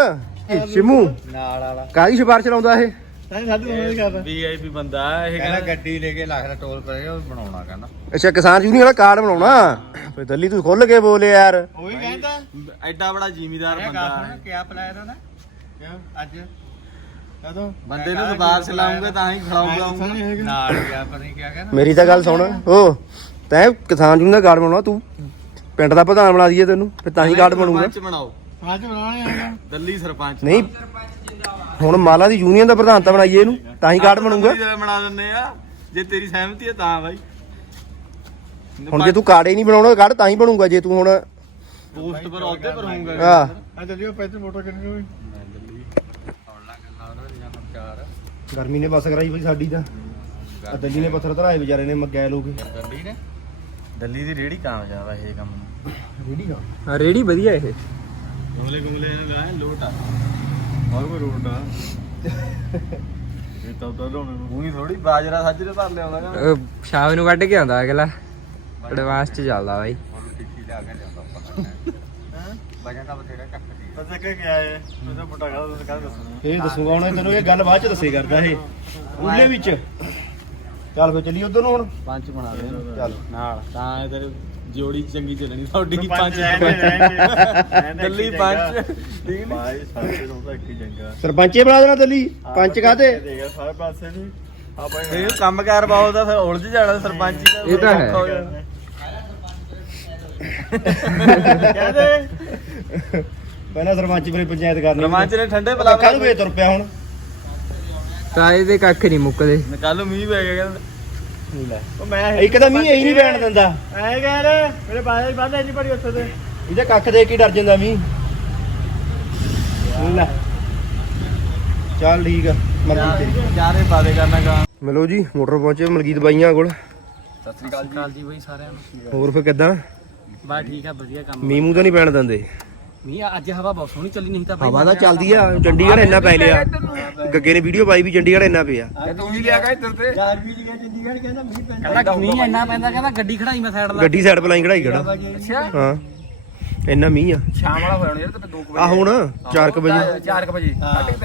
ਸ਼ਿਮੂ ਨਾਲ ਵਾਲਾ। ਕਾਹਦੀ ਸਿਫਾਰਿਸ਼ ਲਾਉਂਦਾ ਇਹ? ਸਾਡੇ ਤੋਂ ਨਹੀਂ ਕਰਦਾ। ਵੀਆਈਪੀ ਬੰਦਾ ਇਹ ਕਹਿੰਦਾ ਗੱਡੀ ਲੈ ਕੇ ਲੱਖ ਦਾ ਟੋਲ ਕਰੇਗਾ ਉਹ ਬਣਾਉਣਾ ਕਹਿੰਦਾ। ਅੱਛਾ ਕਿਸਾਨ ਯੂਨੀਅਨ ਵਾਲਾ ਕਾਰਡ ਬਣਾਉਣਾ? ਫੇ ਦਿੱਲੀ ਤੂੰ ਖੁੱਲ ਕੇ ਬੋਲ ਯਾਰ। ਉਹ ਵੀ ਕਹਿੰਦਾ। ਐਡਾ ਬੜਾ ਜ਼ਿਮੀਦਾਰ ਬੰਦਾ ਕਿਆ ਪਲਾਇਆ ਦਾ ਨਾ ਕਿਉਂ? ਅੱਜ? ਕਦੋਂ? ਬੰਦੇ ਨੂੰ ਦਬਾਰ ਲਾਉਂਗੇ ਤਾਂ ਹੀ ਖਿਲਾਉਂਗਾ ਨਾਲ ਗਿਆ ਪਰ ਨਹੀਂ ਕਿਆ ਕਹਿੰਦਾ। ਮੇਰੀ ਤਾਂ ਗੱਲ ਸੁਣ ਓ। ਤੈਂ ਕਿਸਾਨ ਯੂਨੀਅਨ ਦਾ ਕਾਰਡ ਬਣਾਉਣਾ ਤੂੰ। ਪਿੰਡ ਦਾ ਪ੍ਰਧਾਨ ਬਣਾ ਦਈਏ ਤੈਨੂੰ ਫਿਰ ਤਾਂ ਹੀ ਕਾਰਡ ਬਣੂਗਾ। ਸਰਪੰਚ ਬਣਾਓ। ਅੱਜ ਬਣਾਉਣੇ ਹੈਗਾ। ਦਿੱਲੀ ਸਰਪੰਚ ਨਹੀਂ ਹੁਣ ਮਾਲਾ ਦੀ ਯੂਨੀਅਨ ਦਾ ਪ੍ਰਧਾਨ ਤਾਂ ਬਣਾਈਏ ਇਹਨੂੰ ਤਾਂ ਹੀ ਕਾਰਡ ਬਣੂਗਾ। ਬਣਾ ਦਿੰਦੇ ਆ। ਜੇ ਤੇਰੀ ਸਹਿਮਤੀ ਹੈ ਤਾਂ ਬਾਈ। ਹੁਣ ਜੇ ਤੂੰ ਕਾਰਡ ਹੀ ਨਹੀਂ ਬਣਾਉਣਾ ਕਾਰਡ ਤਾਂ ਹੀ ਬਣੂਗਾ ਜੇ ਤੂੰ ਹੁਣ। ਪੋਸਟ ਪਰ ਉਹਦੇ ਪਰ ਹੋਊਗਾ। ਆ ਆ ਚੱਲਿਓ ਪੈਸੇ ਫੋਟੋ ਕਿੰਨੀ ਹੋਈ ਗਰਮੀ ਨੇ ਬਸ ਕਰਾਈ ਬਈ ਸਾਡੀ ਤਾਂ। ਆ ਦਿੱਲੀ ਨੇ ਪੱਥਰ ਧਰਾਏ ਵਿਚਾਰੇ ਨੇ ਮੱਗੈ ਲੋਕ ਦਿੱਲੀ ਨੇ? ਦਿੱਲੀ ਦੀ ਰੇੜੀ ਕਾਮਯਾਬ ਆ ਇਹ ਕੰਮ ਨੂੰ? ਰੇੜੀ ਦਾ ਹਾਂ ਰੇੜੀ ਵਧੀਆ ਇਹ। ਗੋਲੇ ਗੋਲੇ ਨੇ ਲਾਇਆ ਲੋਟ ਆ। ਹੋਰ ਕੋਈ ਰੋਟ ਆ। ਇਹ ਤਾਂ ਤਾਂ ਨੂੰ। ਉਹੀ ਥੋੜੀ ਬਾਜਰਾ ਸਾਜਰੇ ਭਰ ਲਿਆਉਂਦਾ ਗਾ ਅਹ ਸ਼ਾਮ ਨੂੰ ਕੱਢ ਕੇ ਆਉਂਦਾ ਅਗਲਾ। ਐਡਵਾਂਸ ਚ ਚੱਲਦਾ ਬਾਈ। ਪਤਾ ਕਿ ਗਿਆ ਹੈ? ਮੋਟਾ ਕਰਾ ਤੁਸੀਂ ਕੱਲ ਦੱਸਣਾ। ਇਹ ਦੱਸੂਗਾ ਹੁਣ ਤੈਨੂੰ ਇਹ ਗੱਲ ਬਾਅਦ ਚ ਦੱਸੇ ਕਰਦਾ ਇਹ। ਉਹਲੇ ਵਿੱਚ। ਚੱਲ ਫੇ ਚੱਲੀ ਉਧਰ ਨੂੰ ਹੁਣ। ਪੰਜ ਬਣਾ ਦੇ ਚੱਲ। ਨਾਲ। ਤਾਂ ਇਹ ਤੇਰੀ ਜੋੜੀ ਚੰਗੀ ਚੱਲਣੀ ਤੁਹਾਡੀ ਪੰਜ ਪੰਜ ਦਿੱਲੀ ਪੰਜ ਠੀਕ ਨੀ ਭਾਈ ਸਾਰੇ ਨੂੰ ਤਾਂ ਇੱਕ ਹੀ ਜੰਗਾ ਸਰਪੰਚੇ ਬਣਾ ਦੇਣਾ ਦਿੱਲੀ। ਪੰਚ ਕਾਤੇ ਦੇਗਾ ਸਾਰੇ ਪਾਸੇ ਨਹੀਂ ਆ ਭਾਈ ਇਹ ਕੰਮਕਾਰ ਬਹੁਤ ਆ ਫਿਰ ਉਲਝ ਜਾਣਾ ਸਰਪੰਚੀ ਦਾ ਇਹ ਤਾਂ ਹੈ। ਕਹਦੇ? ਪਹਿਲਾਂ ਸਰਪੰਚ ਫਿਰ ਪੰਚਾਇਤ ਕਰਨੀ। ਸਰਪੰਚ ਨੇ ਠੰਡੇ ਕੱਖਾਂ ਬਲਾ ਨੂੰ ਵੇ ਤੁਰ ਪਿਆ ਹੁਣ। ਤਾਂ ਇਹਦੇ ਕੱਖ ਨਹੀਂ ਮੁੱਕਦੇ। ਕੱਲ ਮੀਂਹ ਪੈ ਗਿਆ ਕਹਿੰਦਾ ਉਹ ਮੈਂ ਇੱਕ ਤਾਂ ਮੀਂਹ ਇਹੀ ਨਹੀਂ ਪੈਣ ਦਿੰਦਾ। ਐ ਕਹਿ ਰੇ ਮੇਰੇ ਬਾਰੇ ਬੰਦੇ ਨਹੀਂ ਪੜੀ ਉੱਥੇ ਤੇ। ਇਹਦੇ ਕੱਖ ਦੇ ਕੇ ਹੀ ਡਰ ਜਾਂਦਾ ਮੀਂਹ। ਲੈ। ਚੱਲ ਠੀਕ ਆ ਮਰਜ਼ੀ ਤੇਰੀ। ਚਾਰੇ ਪਾ ਦੇ ਕਰਨਾ ਗਾ। ਮਿਲੋ ਜੀ ਮੋਟਰ ਪਹੁੰਚੇ ਮਲਕੀਤ ਬਾਈਆਂ ਕੋਲ। ਸਤਿ ਸ੍ਰੀ ਅਕਾਲ ਜੀ ਬਈ ਸਾਰਿਆਂ ਨੂੰ। ਹੋਰ ਫਿਰ ਕਿੱਦਾਂ? ਬਾ ਠੀਕ ਆ ਵਧੀਆ ਕੰਮ ਮੀਂਹ ਮੂੰਹ ਤਾਂ ਨਹੀਂ ਪੈਣ ਦਿੰਦੇ। ਮੀਂਹ ਅੱਜ ਹਵਾ ਬਹੁਤ ਸੋਹਣੀ ਚੱਲੀ ਨਹੀਂ ਤਾਂ ਹਵਾ ਤਾਂ ਚੱਲਦੀ ਆ ਚੰਡੀਗੜ੍ਹ ਇੰਨਾ ਪੈ ਲਿਆ। ਗੱਗੇ ਨੇ ਵੀਡੀਓ ਪਾਈ ਵੀ ਚੰਡੀਗੜ੍ਹ ਇੰਨਾ ਪਿਆ। ਤੂੰ ਹੀ ਲਿਆ ਗਾ ਇੱਧਰ ਤੇ। ਯਾਰ ਵੀ ਗਿਆ ਚੰਡੀਗੜ੍ਹ ਕਹਿੰਦਾ ਮੀਂਹ ਪੈਂਦਾ। ਕਹਿੰਦਾ ਮੀਂਹ ਇੰਨਾ ਪੈਂਦਾ ਕਹਿੰਦਾ ਗੱਡੀ ਖੜਾਈ ਮੈਂ ਸਾਈਡ ਲਾ ਗੱਡੀ ਸਾਈਡ ਪਲਾਈ ਖੜਾਈ ਖੜਾ। ਅੱਛਾ। ਹਾਂ। ਇੰਨਾ ਮੀਂਹ ਆ। ਸ਼ਾਮ ਵਾਲਾ ਹੋਇਆ ਹੋਣਾ ਯਾਰ ਤੇ 2 ਆ ਹੁਣ 4 ਵਜੇ। 4 ਵਜੇ।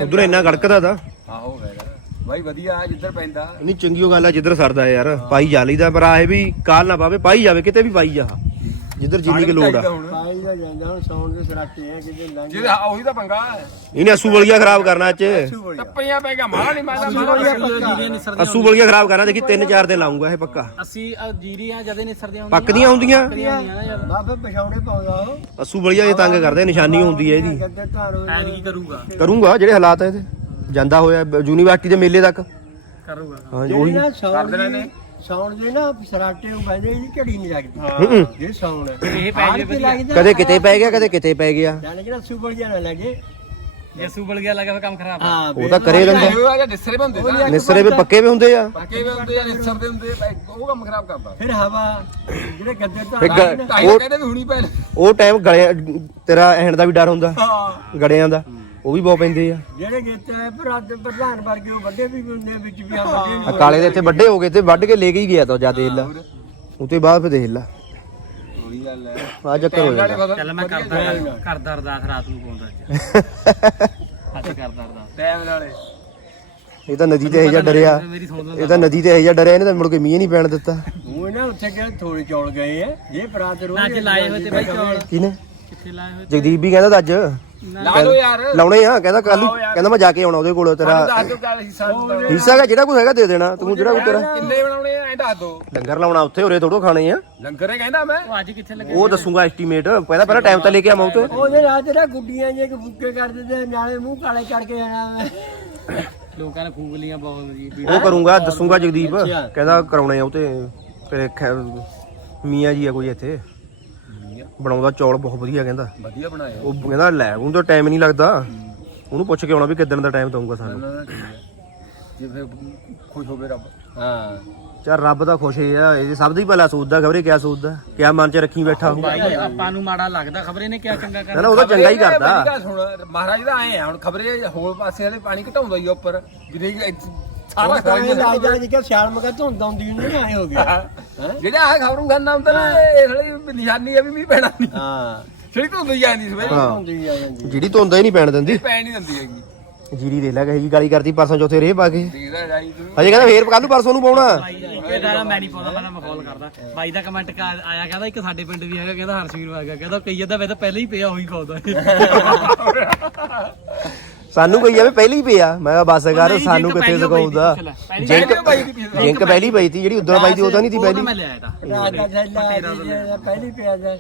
ਉਧਰ ਇੰਨਾ ਗੜਕਦਾ ਦਾ ਆਹੋ ਵੈਗਾ ਬਾਈ ਵਧੀਆ ਆ ਜਿੱਧਰ ਪੈਂਦਾ। ਨਹੀਂ ਚੰਗੀ ਉਹ ਗੱਲ ਆ ਜਿੱਧਰ ਸਰਦਾ ਯਾਰ ਪਾਈ ਜਾ ਲਈਦਾ ਪਰ ਆਏ ਵੀ ਕਾਲ ਨਾ ਪਾਵੇ ਪਾਈ ਜਾਵੇ ਕਿਤੇ ਵੀ ਪਾਈ ਜਾ। ਜਿੱਧਰ ਜਿੰਨੀ ਕੁ ਲੋੜ ਆ। ਪਾਈ ਦਾ ਜਾਂਦਾ ਹੁਣ ਸੌਣ ਦੇ ਸਰਾਟੇ ਆ ਕਿਤੇ ਲੰਘ ਜੇ। ਉਹੀ ਤਾਂ ਪੰਗਾ ਇਹਨੇ ਅਸੂ ਬਲੀਆ ਖਰਾਬ ਕਰਨਾ ਅੱਜ। ਟੱਪੀਆਂ ਪੈ ਗਿਆ ਮਾਰਾ ਨਹੀਂ ਮਾਰਦਾ ਮਾਰਾ ਜੀਰੀਆਂ ਨਿਸਰਦੀਆਂ ਅਸੂ ਬਲੀਆ ਖਰਾਬ ਕਰਨਾ ਦੇਖੀ 3-4 ਦਿਨ ਲਾਉਂਗਾ ਇਹ ਪੱਕਾ। ਅਸੀਂ ਆਹ ਜੀਰੀਆਂ ਜਦੇ ਨਿਸਰਦੀਆਂ ਹੁੰਦੀਆਂ ਪੱਕਦੀਆਂ ਹੁੰਦੀਆਂ। ਹੁੰਦੀਆਂ ਨਾ ਯਾਰ ਬਾਬੇ ਪਛਾਉਣੇ ਪਾਉਂਦਾ ਉਹ। ਅਸੂ ਬਲੀਆ ਇਹ ਤੰਗ ਕਰਦੇ ਨਿਸ਼ਾਨੀ ਹੁੰਦੀ ਹੈ ਇਹਦੀ। ਐਨ ਕੀ ਕਰੂਗਾ। ਕਰੂੰਗਾ ਜਿਹੜੇ ਹਾਲਾਤ ਆ ਇਹਦੇ। ਜਾਂਦਾ ਹੋਇਆ ਯੂਨੀਵਰਸਿਟੀ ਦੇ ਮੇਲੇ ਤੱਕ। ਕਰੂਗਾ। ਹਾਂ ਉਹੀ। ਕਰਦੇ ਨੇ। ਸੌਣ ਦੇ ਨਾ ਸਰਾਟੇ ਨੂੰ ਬੈਠੇ ਇਹਦੀ ਝੜੀ ਨਹੀਂ ਲੱਗਦੀ। ਹੂੰ। ਇਹ ਸੌਣ ਹੈ ਇਹ ਪੈ ਜੇ ਵਧੀਆ। ਕਦੇ ਕਿਤੇ ਪੈ ਗਿਆ ਕਦੇ ਕਿਤੇ ਪੈ ਗਿਆ। ਜਾਨੇ ਜਿਹੜਾ ਜਿਹਾ ਨਾ ਲੱਗੇ। ਜੇ ਸੂਬਲ ਗਿਆ ਲੱਗਾ ਫਿਰ ਕੰਮ ਖਰਾਬ ਆ। ਉਹ ਤਾਂ ਕਰੇ ਜਾਂ ਨਿਸਰੇ ਬੰਦੇ ਤਾਂ ਨਿਸਰੇ ਵੀ ਪੱਕੇ ਵੀ ਹੁੰਦੇ ਆ। ਪੱਕੇ ਵੀ ਹੁੰਦੇ ਆ ਨਿਸਰ ਦੇ ਹੁੰਦੇ ਆ, ਉਹ ਕੰਮ ਖਰਾਬ ਕਰਦਾ। ਫਿਰ ਹਵਾ ਜਿਹੜੇ ਗੱਦੇ ਉਹ ਕਹਿੰਦੇ ਵੀ ਹੁਣੀ ਪੈਣ ਉਹ ਟਾਈਮ ਗਲਿਆਂ ਤੇਰਾ ਐਂਡ ਦਾ ਵੀ ਡਰ ਹੁੰਦਾ। ਹਾਂ। ਗੜਿਆਂ ਦਾ। ਉਹ ਵੀ ਬਹੁਤ ਪੈਂਦੇ ਆ। ਜਿਹੜੇ ਗੇਤੇ ਪ੍ਰਧ ਪ੍ਰਧਾਨ ਵਰਗੇ ਉਹ ਵੱਡੇ ਵੀ ਹੁੰਦੇ ਆ, ਵਿੱਚ ਵੀ ਆ ਵੱਡੇ ਆ ਕਾਲੇ ਦੇ ਇੱਥੇ ਵੱਡੇ ਹੋ ਗਏ ਤੇ ਵੱਢ ਕੇ ਲੈ ਕੇ ਹੀ ਗਿਆ ਤਾਂ ਜਾ ਦੇਖ ਲਾ ਉਹ ਤੋਂ ਬਾਅਦ ਫਿਰ ਦੇਖ ਲਾ। ਉਹੀ ਗੱਲ ਹੈ। ਆ ਚੱਕਰ ਹੋ ਜਾਂਦਾ। ਚੱਲ ਮੈਂ ਕਰਦਾ ਕਰਦਾ ਅਰਦਾਸ ਰਾਤ ਨੂੰ ਪਾਉਂਦਾ ਅੱਜ। ਅੱਜ ਕਰਦਾ ਅਰਦਾਸ। ਟਾਈਮ ਨਾਲੇ। ਇਹ ਤਾਂ ਨਦੀ ਤੇ ਇਹ ਜਿਹਾ ਡਰਿਆ। ਮੇਰੀ ਸੁਣ ਲਓ ਇਹ ਤਾਂ ਨਦੀ ਤੇ ਇਹ ਜਿਹਾ ਡਰਿਆ ਇਹਨੇ ਤਾਂ ਮੁੜ ਕੇ ਮੀਂਹ ਨਹੀਂ ਪੈਣ ਦਿੱਤਾ। ਉਹ ਨਾ ਉੱਥੇ ਗਏ ਥੋੜੇ ਚੌਲ ਗਏ ਆ ਇਹ ਪ੍ਰਾਤ ਰੋਜ਼ ਅੱਜ ਲਾਏ ਹੋਏ ਤੇ ਬਾਈ ਚੌਲ। ਕਿਨੇ ਕਿੱਥੇ ਲਾਏ ਹੋਏ ਜਗਦੀਪ ਵੀ ਕਹਿੰਦਾ ਤਾਂ ਅੱਜ। ਲਾ ਲਓ ਯਾਰ। ਲਾਉਣੇ ਆ ਕਹਿੰਦਾ ਕੱਲ ਕਹਿੰਦਾ ਮੈਂ ਜਾ ਕੇ ਆਉਣਾ ਉਹਦੇ ਕੋਲ ਤੇਰਾ। ਦੱਸ ਦਿਓ ਗੱਲ ਹਿੱਸਾ ਹਿੱਸਾ ਹੈਗਾ ਜਿਹੜਾ ਕੁਝ ਹੈਗਾ ਦੇ ਦੇਣਾ। ਤੂੰ ਜਿਹੜਾ ਕੋਈ ਤੇਰਾ। ਕਿੰਨੇ ਬਣਾਉਣੇ ਆ ਇਹ ਦੱਸ ਦਿਓ। ਲੰਗਰ ਲਾਉਣਾ ਉੱਥੇ ਉਰੇ ਥੋੜੋ ਖਾਣੇ ਆ। ਲੰਗਰ ਹੈ ਕਹਿੰਦਾ ਮੈਂ। ਉਹ ਅੱਜ ਕਿੱਥੇ ਲੱਗੇ ਉਹ ਦੱਸੂਗਾ ਐਸਟੀਮੇਟ ਪਹਿਲਾਂ ਪਹਿਲਾਂ ਟਾਈਮ ਤਾਂ ਲੈ ਕੇ ਆਵਾਂ ਉੱਤੇ ਉਹਦੇ ਰਾਤ ਜਿਹੜਾ ਗੁੱਡੀਆਂ ਜੇ ਫੁੱਕੇ ਕਰ ਦਿੰਦੇ ਨਾਲੇ ਮੂੰਹ ਕਾਲੇ ਚੜ ਕੇ ਜਾਣਾ ਮੈਂ। ਲੋਕਾਂ ਨੇ ਫੂਕ ਲੀਆਂ ਬਹੁਤ ਜੀ। ਉਹ ਕਰੂੰਗਾ ਦੱਸੂਗਾ ਜਗਦੀਪ। ਕਹਿੰਦਾ ਕਰਾਉਣੇ ਆ ਉਹ ਤੇ। ਤੇਰੇ ਖੈ- ਮੀਆਂ ਜੀ ਆ ਕੋਈ ਇੱਥੇ। ਬਣਾਉਂਦਾ ਚੌਲ ਬਹੁਤ ਵਧੀਆ ਕਹਿੰਦਾ। ਵਧੀਆ ਬਣਾਇਆ। ਉਹ ਕਹਿੰਦਾ ਲੈ ਉਹਨੂੰ ਤਾਂ ਟਾਈਮ ਨਹੀਂ ਲੱਗਦਾ। ਉਹਨੂੰ ਪੁੱਛ ਕੇ ਆਉਣਾ ਵੀ ਕਿੱਦਣ ਦਾ ਟਾਈਮ ਦਊਗਾ ਸਾਨੂੰ। ਦਾ ਜੇ ਫਿਰ ਖੁਸ਼ ਹੋਵੇ ਰੱਬ। ਹਾਂ। ਚੱਲ ਰੱਬ ਤਾਂ ਖੁਸ਼ ਹੈ ਆ। ਇਹ ਸਭ ਦਾ ਭਲਾ ਸੋਚਦਾ ਖਬਰੇ ਕਿਆ ਸੋਚਦਾ? ਕਿਆ ਮਨ 'ਚ ਰੱਖੀ ਬੈਠਾ ਭਾਈ ਆਪਾਂ ਨੂੰ ਮਾੜਾ ਲੱਗਦਾ ਖਬਰ ਇਹਨੇ ਕਿਆ ਚੰਗਾ ਨਾ ਕਰਨਾ? ਨਾ ਉਹ ਤਾਂ ਚੰਗਾ ਹੀ ਕਰਦਾ। ਮਹਾਰਾਜ ਦਾ ਆਏ ਆ ਹੁਣ ਖਬਰੇ ਹੋਰ ਪਾਸੇ ਵਾਲੇ ਪਾਣੀ ਘਟਾਉਂਦਾ ਹੀ ਆ ਉੱਪਰ। ਇੱਥੇ ਸਾਰਾ ਤਾਂ ਇਹ ਖਬਰ ਲੱਗ ਜਾਂਦਾ ਕਿ ਸਿਆਲ ਮਗਾ ਧੁੰਦ ਆਉਂਦੀ ਹੁੰਦੀ ਨਾ ਐ ਹੋ ਗਿਆ ਜਿਹੜਾ ਆ ਖਬਰ ਗੰਨਾ ਹੁੰਦਾ ਨਾ ਇਹ ਸਾਲੀ ਨਿਸ਼ਾਨੀ ਆ ਵੀ ਮੀਂਹ ਪੈਣਾ ਨਹੀਂ। ਹਾਂ। ਛੜੀ ਤੋਂ ਹੁੰਦੀ ਜਾਂਦੀ ਸਵੇਰੇ ਹਾਂ। ਹੁੰਦੀ ਆ ਜਾਂਦੀ। ਜਿਹੜੀ ਧੁੰਦ ਹੀ ਨਹੀਂ ਪੈਣ ਦਿੰਦੀ। ਪੈਣ ਨਹੀਂ ਦਿੰਦੀ ਹੈਗੀ। ਜੀਰੀ ਦੇ ਲੈ ਕਹੀ ਗਾਲੀ ਕਰਦੀ ਪਰਸੋਂ ਚੌਥੇ ਰੇਹ ਪਾ ਕੇ। ਦੇਖਦਾ ਜਾਈ ਤੂੰ। ਅਜੇ ਕਹਿੰਦਾ ਫੇਰ ਕੱਲ ਨੂੰ ਪਰਸੋਂ ਨੂੰ ਪਾਉਣਾ। ਇਹਦਾ ਮੈਂ ਨਹੀਂ ਪਾਉਂਦਾ ਮੈਂ ਮਖੌਲ ਕਰਦਾ। ਬਾਈ ਦਾ ਕਮੈਂਟ ਆਇਆ ਕਹਿੰਦਾ ਇੱਕ ਸਾਡੇ ਪਿੰਡ ਵੀ ਹੈਗਾ ਕਹਿੰਦਾ ਹਰਸ਼ਵੀਰ ਗਿਆ ਕਹਿੰਦਾ ਕਈ ਜਦਾ ਵੇ ਤਾਂ ਪਹਿਲਾਂ ਹੀ ਪਿਆ ਹੋਈ ਖਾਉਦਾ ਸਾਨੂੰ ਕਹੀ ਜਾਵੇ ਪਹਿਲੀ ਪਿਆ ਮੈਂ ਕਿਹਾ ਬਸ ਕਰ ਸਾਨੂੰ ਕਿੱਥੇ ਸਿਖਾਉਂਦਾ ਜਿੰਕ ਜਿੰਕ ਪਹਿਲੀ ਪਈ ਤੀ ਜਿਹੜੀ ਉਦੋਂ ਪਾਈ ਤੀ ਉਹਦਾ ਨਹੀਂ ਤੀ ਪਹਿਲੀ। ਮੈਂ ਲਿਆਇਆ ਤਾਂ। ਰਾਤ ਦਾ ਥੈਲਾ ਜੇ ਪਹਿਲੀ ਪਿਆ ਜਾ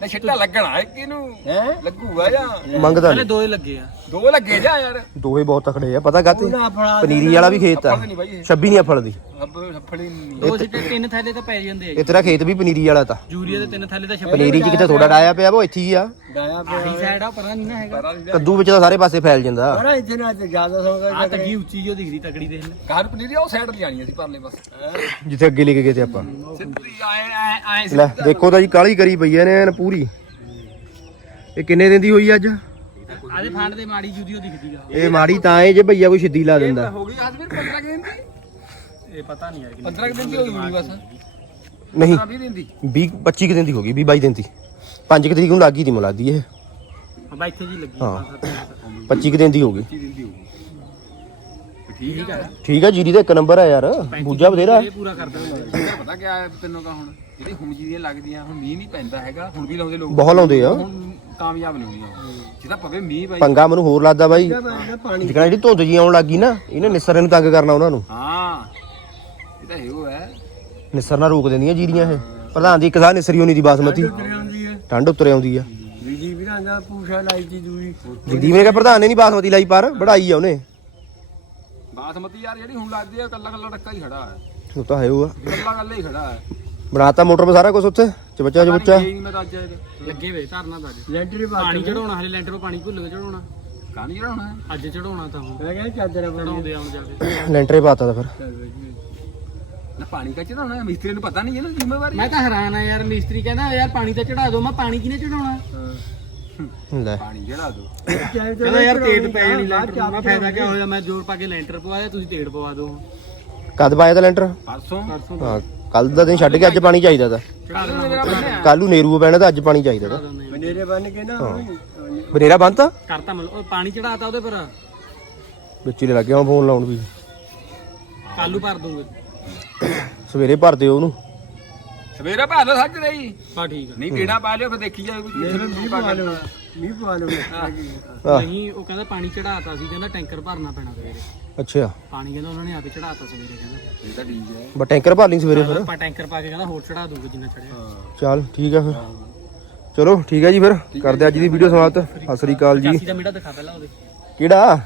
ਤੇ ਛਿੱਟਾ ਲੱਗਣਾ ਇੱਕ ਇਹਨੂੰ ਹੈ? ਲੱਗੂਗਾ ਜਾਂ? ਮੰਗਦਾ ਪਹਿਲੇ ਨਹੀਂ। ਦੋ ਹੀ ਲੱਗੇ ਆ। ਦੋ ਲੱਗੇ ਜਾ ਯਾਰ? ਦੋਵੇਂ ਬਹੁਤ ਤਕੜੇ ਆ ਪਤਾ ਫੜਾ ਪਨੀਰੀ ਵਾਲਾ ਵੀ ਖੇਤ ਆ। ਪਤਾ ਨਹੀਂ ਬਾਈ ਇਹ। 26 ਨਹੀਂ ਫਲਦੀ ਅੱਬ ਫੜੀ ਨਹੀਂ। ਦੋ ਸਿੱਟੇ ਤਿੰਨ ਥੈਲੇ ਤਾਂ ਪੈ ਜਾਂਦੇ ਆ ਇਹ ਤੇਰਾ ਖੇਤ ਵੀ ਪਨੀਰੀ ਵਾਲਾ ਤਾਂ। ਯੂਰੀਆ ਦੇ ਤਿੰਨ ਥੈਲੇ ਤਾਂ ਛੱਪੇ ਪਨੀਰੀ 'ਚ ਕਿਤੇ ਥੋੜਾ ਡਾਇਆ ਪਿਆ ਵਾ ਉਹ ਇੱਥੇ ਹੀ ਆ। ਗਾਇਆ ਪਿਆ ਆਹੀ ਸਾਈਡ ਆ ਪਰਾਂ ਨਹੀਂ ਨਾ ਹੈਗਾ। ਕੱਦੂ ਵਿੱਚ ਤਾਂ ਸਾਰੇ ਪਾਸੇ ਫੈਲ ਜਾਂਦਾ। ਬੜਾ ਇੱਥੇ ਨਾ ਤੇ ਜ਼ਿਆਦਾ ਸੌਗਾ ਆ ਤੱਗੀ ਉੱਚੀ ਜੋ ਦਿਖਦੀ ਤਕੜੀ ਦੇਖ ਲੈ। ਕਾਰ ਪਨੀਰੀ ਉਹ ਸਾਈਡ ਲਿਆਣੀ ਅਸੀਂ ਪਰਲੇ ਬਸ ਜਿੱਥੇ ਅੱਗੇ ਲੈ ਕੇ ਗਏ ਤੇ ਆਪਾਂ। ਸਿੱਧੀ ਆਏ ਆਏ ਆਏ ਲੈ ਦੇਖੋ ਤਾਂ ਜੀ ਕਾਲੀ ਕਰੀ ਪਈ ਐ ਨੇ ਐਨ ਪੂਰੀ। ਇਹ ਕਿੰਨੇ ਦਿਨ ਦੀ ਹੋਈ ਅੱਜ? ਆਦੇ ਫਾਂਡ ਦੇ ਮਾੜੀ ਜੂਦੀਓ ਦਿਖਦੀ ਆ। ਇਹ ਮਾੜੀ ਤਾਂ ਏ ਜੇ ਭਈਆ ਕੋਈ ਛਿੱਦੀ ਲਾ ਦਿੰਦਾ। ਹੋ ਗਈ ਅੱਜ ਫਿਰ 15 ਕੁ ਦਿਨ ਦੀ? ਇਹ ਪਤਾ ਨਹੀਂ ਯਾਰ ਕਿੰਨੀ 15 ਕੁ ਦਿਨ ਦੀ ਹੋਈ ਹੋਣੀ ਬਸ। ਨਹੀਂ 20 ਦਿਨ ਦੀ। 20 25 ਕੁ ਦਿਨ ਦੀ ਹੋ ਗਈ 20 22 ਦਿਨ ਦੀ। 5 ਤਰੀਕ ਨੂੰ ਲੱਗੀ ਦੀ ਮੁਲਾਦੀ ਇਹ। ਆ ਬਾ ਇੱਥੇ ਜੀ ਲੱਗੀ ਹਾਂ। ਪੰਜ ਸੱਤ ਦਿਨ। 25 ਕੁ ਦਿਨ ਦੀ ਹੋ ਗਈ। 25 ਦਿਨ ਦੀ ਹੋਊਗੀ ਠੀਕ ਆ। ਠੀਕ ਆ ਜੀਰੀ ਦਾ ਇੱਕ ਨੰਬਰ ਆ ਯਾਰ। ਬੂਜਾ ਬਥੇਰਾ। ਇਹ ਪੂਰਾ ਕਰ ਦਾਂਗੇ ਤੈਨੂੰ ਪਤਾ ਕਿਆ ਹੈ ਤੈਨੂੰ ਤਾਂ ਹੁਣ ਜਿਹੜੀ ਹੁਣ ਜਿਹਦੀਆਂ ਲੱਗਦੀਆਂ ਹੁਣ ਮੀਂਹ ਨਹੀਂ ਪੈਂਦਾ ਹੈਗਾ। ਹੁਣ ਵੀ ਲਾਉਂਦੇ ਲੋਕ। ਬਹੁਤ ਲਾਉਂਦੇ ਆ। ਹੁਣ ਕਾਮਯਾਬ ਨਹੀਂ ਹੋਣੀਆਂ ਜਿਹਦਾ ਪਵੇ ਮੀਂਹ ਬਾਈ ਪੰਗਾ ਮੈਨੂੰ ਹੋਰ ਲੱਗਦਾ ਬਾਈ। ਜਿਹੜੀ ਧੁੰਦ ਜੀ ਆਉਣ ਲੱਗੀ ਨਾ ਇਹਨੇ ਨਿਸਰੇ ਨੂੰ ਤੰਗ ਕਰਨਾ ਉਹਨਾਂ ਨੂੰ। ਹਾਂ। ਇਹ ਤਾਂ ਇਹੋ ਹੈ। ਨਿਸਰ ਨਾਲ ਰੋਕ ਦਿੰਦੀਆਂ ਜੀਰੀਆਂ ਇਹ। ਪ੍ਰਧਾਨ ਦੀ ਇੱਕ ਸਾਹ ਨਿਸਰੀ ਹੋਣੀ ਦੀ ਬਾਸਮਤੀ। ਹੈ। ਠੰਡ ਉੱਤਰ ਆਉਂਦੀ ਆ। ਬੀਜੀ ਵੀ ਨਾ ਪੂਛਾ ਲਾਈ ਦੀ ਦੂਰੀ ਜਗਦੀਪ ਨੇ ਕਿਹਾ ਪ੍ਰਧਾਨ ਨੇ ਨਹੀਂ ਬਾਸਮਤੀ ਲਾਈ ਪਰ ਵਢਾਈ ਆ ਉਹਨੇ। ਬਾਸਮਤੀ ਯਾਰ ਜਿਹੜੀ ਹੁਣ ਲੱਗਦੀ ਆ ਕੱਲਾ ਕੱਲਾ ਡੱਕਾ ਹੀ ਖੜਾ ਹੈ। ਉਹ ਤਾਂ ਹੈ ਉਹ ਆ। ਕੱਲਾ ਕੱਲਾ ਹੀ ਖੜਾ ਹੈ। ਬਣਾਤਾ ਮੋਟਰ 'ਤੇ ਸਾਰਾ ਕੁਝ ਉੱਥੇ ਚਬੱਚਾ ਚਬੱਚਾ। ਨਹੀਂ ਮੈਂ ਤਾਂ ਅੱਜ ਇਹਦੇ। ਲੱਗੇ ਵੇ ਧਰਨਾ ਤਾਂ ਅੱਜ। ਲੈਂਟਰ ਹੀ ਪਾਣੀ ਚੜਾਉਣਾ ਹਲੇ ਲੈਂਟਰ 'ਤੇ ਪਾਣੀ ਭੁੱਲ ਕੇ ਚੜਾਉਣਾ ਕਾਹਨੀ ਜਿਹੜਾ ਹੋਣਾ ਅੱਜ ਚੜਾਉਣਾ ਤਾਂ ਹੁਣ। ਮੈਂ ਕਹਿੰਦਾ ਚਾਦਰ ਬਣੀ ਚੜਾਉਂਦੇ ਆਉਣ ਜਾ ਕੇ। ਲੈਂਟਰੇ ਪਾਤਾ ਤਾਂ ਫਿਰ। ਨਾ ਪਾਣੀ ਕਾ ਚੜਾਉਣਾ ਮਿਸਤਰੀ ਨੂੰ ਪਤਾ ਨਹੀਂ ਇਹਨੂੰ ਜ਼ਿੰਮੇਵਾਰੀ। ਮੈਂ ਤਾਂ ਹੈਰਾਨ ਆ ਯਾਰ ਮਿਸਤਰੀ ਕਹਿੰਦਾ ਯਾਰ ਪਾਣੀ ਤਾਂ ਚੜਾ ਦਿਓ ਮੈਂ ਪਾਣੀ ਕਿਨੇ ਚੜਾਉਣਾ? ਲੈ। ਪਾਣੀ ਚੜਾ ਦੋ। ਕਹਿੰਦਾ ਯਾਰ ਤੇੜ ਪੈ ਨਹੀਂ ਲੈਂਟਰ ਨੂੰ। ਮੈਂ ਫਾਇਦਾ ਕੀ ਹੋਇਆ ਮੈਂ ਜ਼ੋਰ ਪਾ ਕੇ ਲੈਂਟਰ ਪਵਾਇਆ ਤੁਸੀਂ ਤੇੜ ਪਵਾ ਦਿਓ ਕਦ ਪਾਇਆ ਤਾਂ ਲੈਂਟਰ? ਪਰਸੋਂ। ਪਰਸੋਂ ਹਾਂ ਕੱਲ ਦਾ ਦਿਨ ਛੱਡ ਕੇ ਅੱਜ ਪਾਣੀ ਚਾਹੀਦਾ ਤਾਂ। ਕੱਲ ਨੂੰ ਨੇਰੂ ਪੈਣਾ ਤਾਂ ਅੱਜ ਪਾਣੀ ਚਾਹੀਦਾ ਤਾਂ। ਮਨੇਰੇ ਬਣ ਕੇ ਨਾ ਬਨੇਰਾ ਬੰਦ ਤਾਂ? ਕਰਤਾ ਮਤਲਬ ਉਹ ਪਾਣੀ ਚੜਾਤਾ ਉਹਦੇ ਪਰ। ਵਿੱਚ ਹੀ ਲੱਗ ਗਿਆ ਫੋਨ ਲਾਉਣ ਵੀ। ਕਾਲੂ ਭਰ ਦੂੰਗੇ। ਸਵੇਰੇ ਭਰ ਦਿਓ ਉਹਨੂੰ। ਸਵੇਰੇ ਭਾ ਲੋ ਸੱਜ ਰਹੀ। ਬਾ ਠੀਕ ਆ। ਨਹੀਂ ਕਿਹੜਾ ਪਾ ਲਿਓ ਫਿਰ ਦੇਖੀ ਜਾਊਗੀ ਕਿੱਥੇ ਨੂੰ ਮੀਂਹ ਪਵਾ ਲਓ। ਮੀਂਹ ਪਵਾ ਲਓ ਆਹ, ਨਹੀਂ ਉਹ ਕਹਿੰਦਾ ਪਾਣੀ ਚੜਾਤਾ ਸੀ ਕਹਿੰਦਾ ਟੈਂਕਰ ਭਰਨਾ ਪੈਣਾ ਸਵੇਰੇ। ਅੱਛਾ। ਪਾਣੀ ਕਹਿੰਦਾ ਉਹਨਾਂ ਨੇ ਆਪੇ ਚੜਾਤਾ ਸਵੇਰੇ ਕਹਿੰਦਾ। ਇਹ ਤਾਂ ਠੀਕ ਹੈ। ਬਸ ਟੈਂਕਰ ਭਰ ਲਈ ਸਵੇਰੇ ਫਿਰ। ਆਪਾਂ ਟੈਂਕਰ ਪਾ ਕੇ ਕਹਿੰਦਾ ਹੋਰ ਚੜਾ ਦੂੰਗੇ ਜਿੰਨਾ ਚੜਿਆ ਚੱਲ ਠੀਕ ਆ ਫਿਰ। ਚਲੋ ਠੀਕ ਹੈ ਜੀ ਫਿਰ। ਕਰਦੇ ਅੱਜ ਦੀ ਵੀਡੀਓ ਸਮਾਪਤ। ਸਤਿ ਸ੍ਰੀ ਅਕਾਲ ਜੀ। 85 ਦਾ ਮੀਟਰ ਦਿਖਾ ਪਹਿਲਾਂ ਉਹਦੇ। ਕਿਹੜਾ?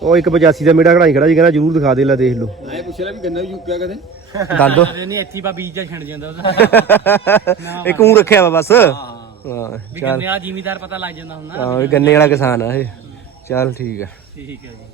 ਉਹ ਇੱਕ 85 ਦਾ ਮੇੜਾ ਕਢਾਈ ਖੜਾ ਜੀ ਕਹਿੰਦਾ ਜਰੂਰ ਦਿਖਾ ਦੇ ਲੈ ਦੇਖ ਲਓ। ਮੈਂ ਪੁੱਛ ਲਿਆ ਵੀ ਗੰਨਾ ਵੀ ਚੁੱਕਿਆ ਕਦੇ? ਦੰਦ? ਨਹੀਂ ਇੱਥੇ ਬਾ ਬੀਜ ਜਾ ਛਿੰਡ ਜਾਂਦਾ ਉਹਦਾ। ਇੱਕ ਊਂ ਰੱਖਿਆ ਵਾ ਬਸ। ਹਾਂ ਹਾਂ। ਵੀ ਚੱਲ। ਗੰਨੇ ਵਾਲਾ ਜ਼ਿਮੀਦਾਰ ਪਤਾ ਲੱਗ ਜਾਂਦਾ ਹੁੰਦਾ ਹਾਂ ਇਹ ਗੰਨੇ ਵਾਲਾ ਕਿਸਾਨ ਆ ਇਹ। ਚੱਲ ਠੀਕ ਆ। ਠੀਕ ਹੈ ਜੀ।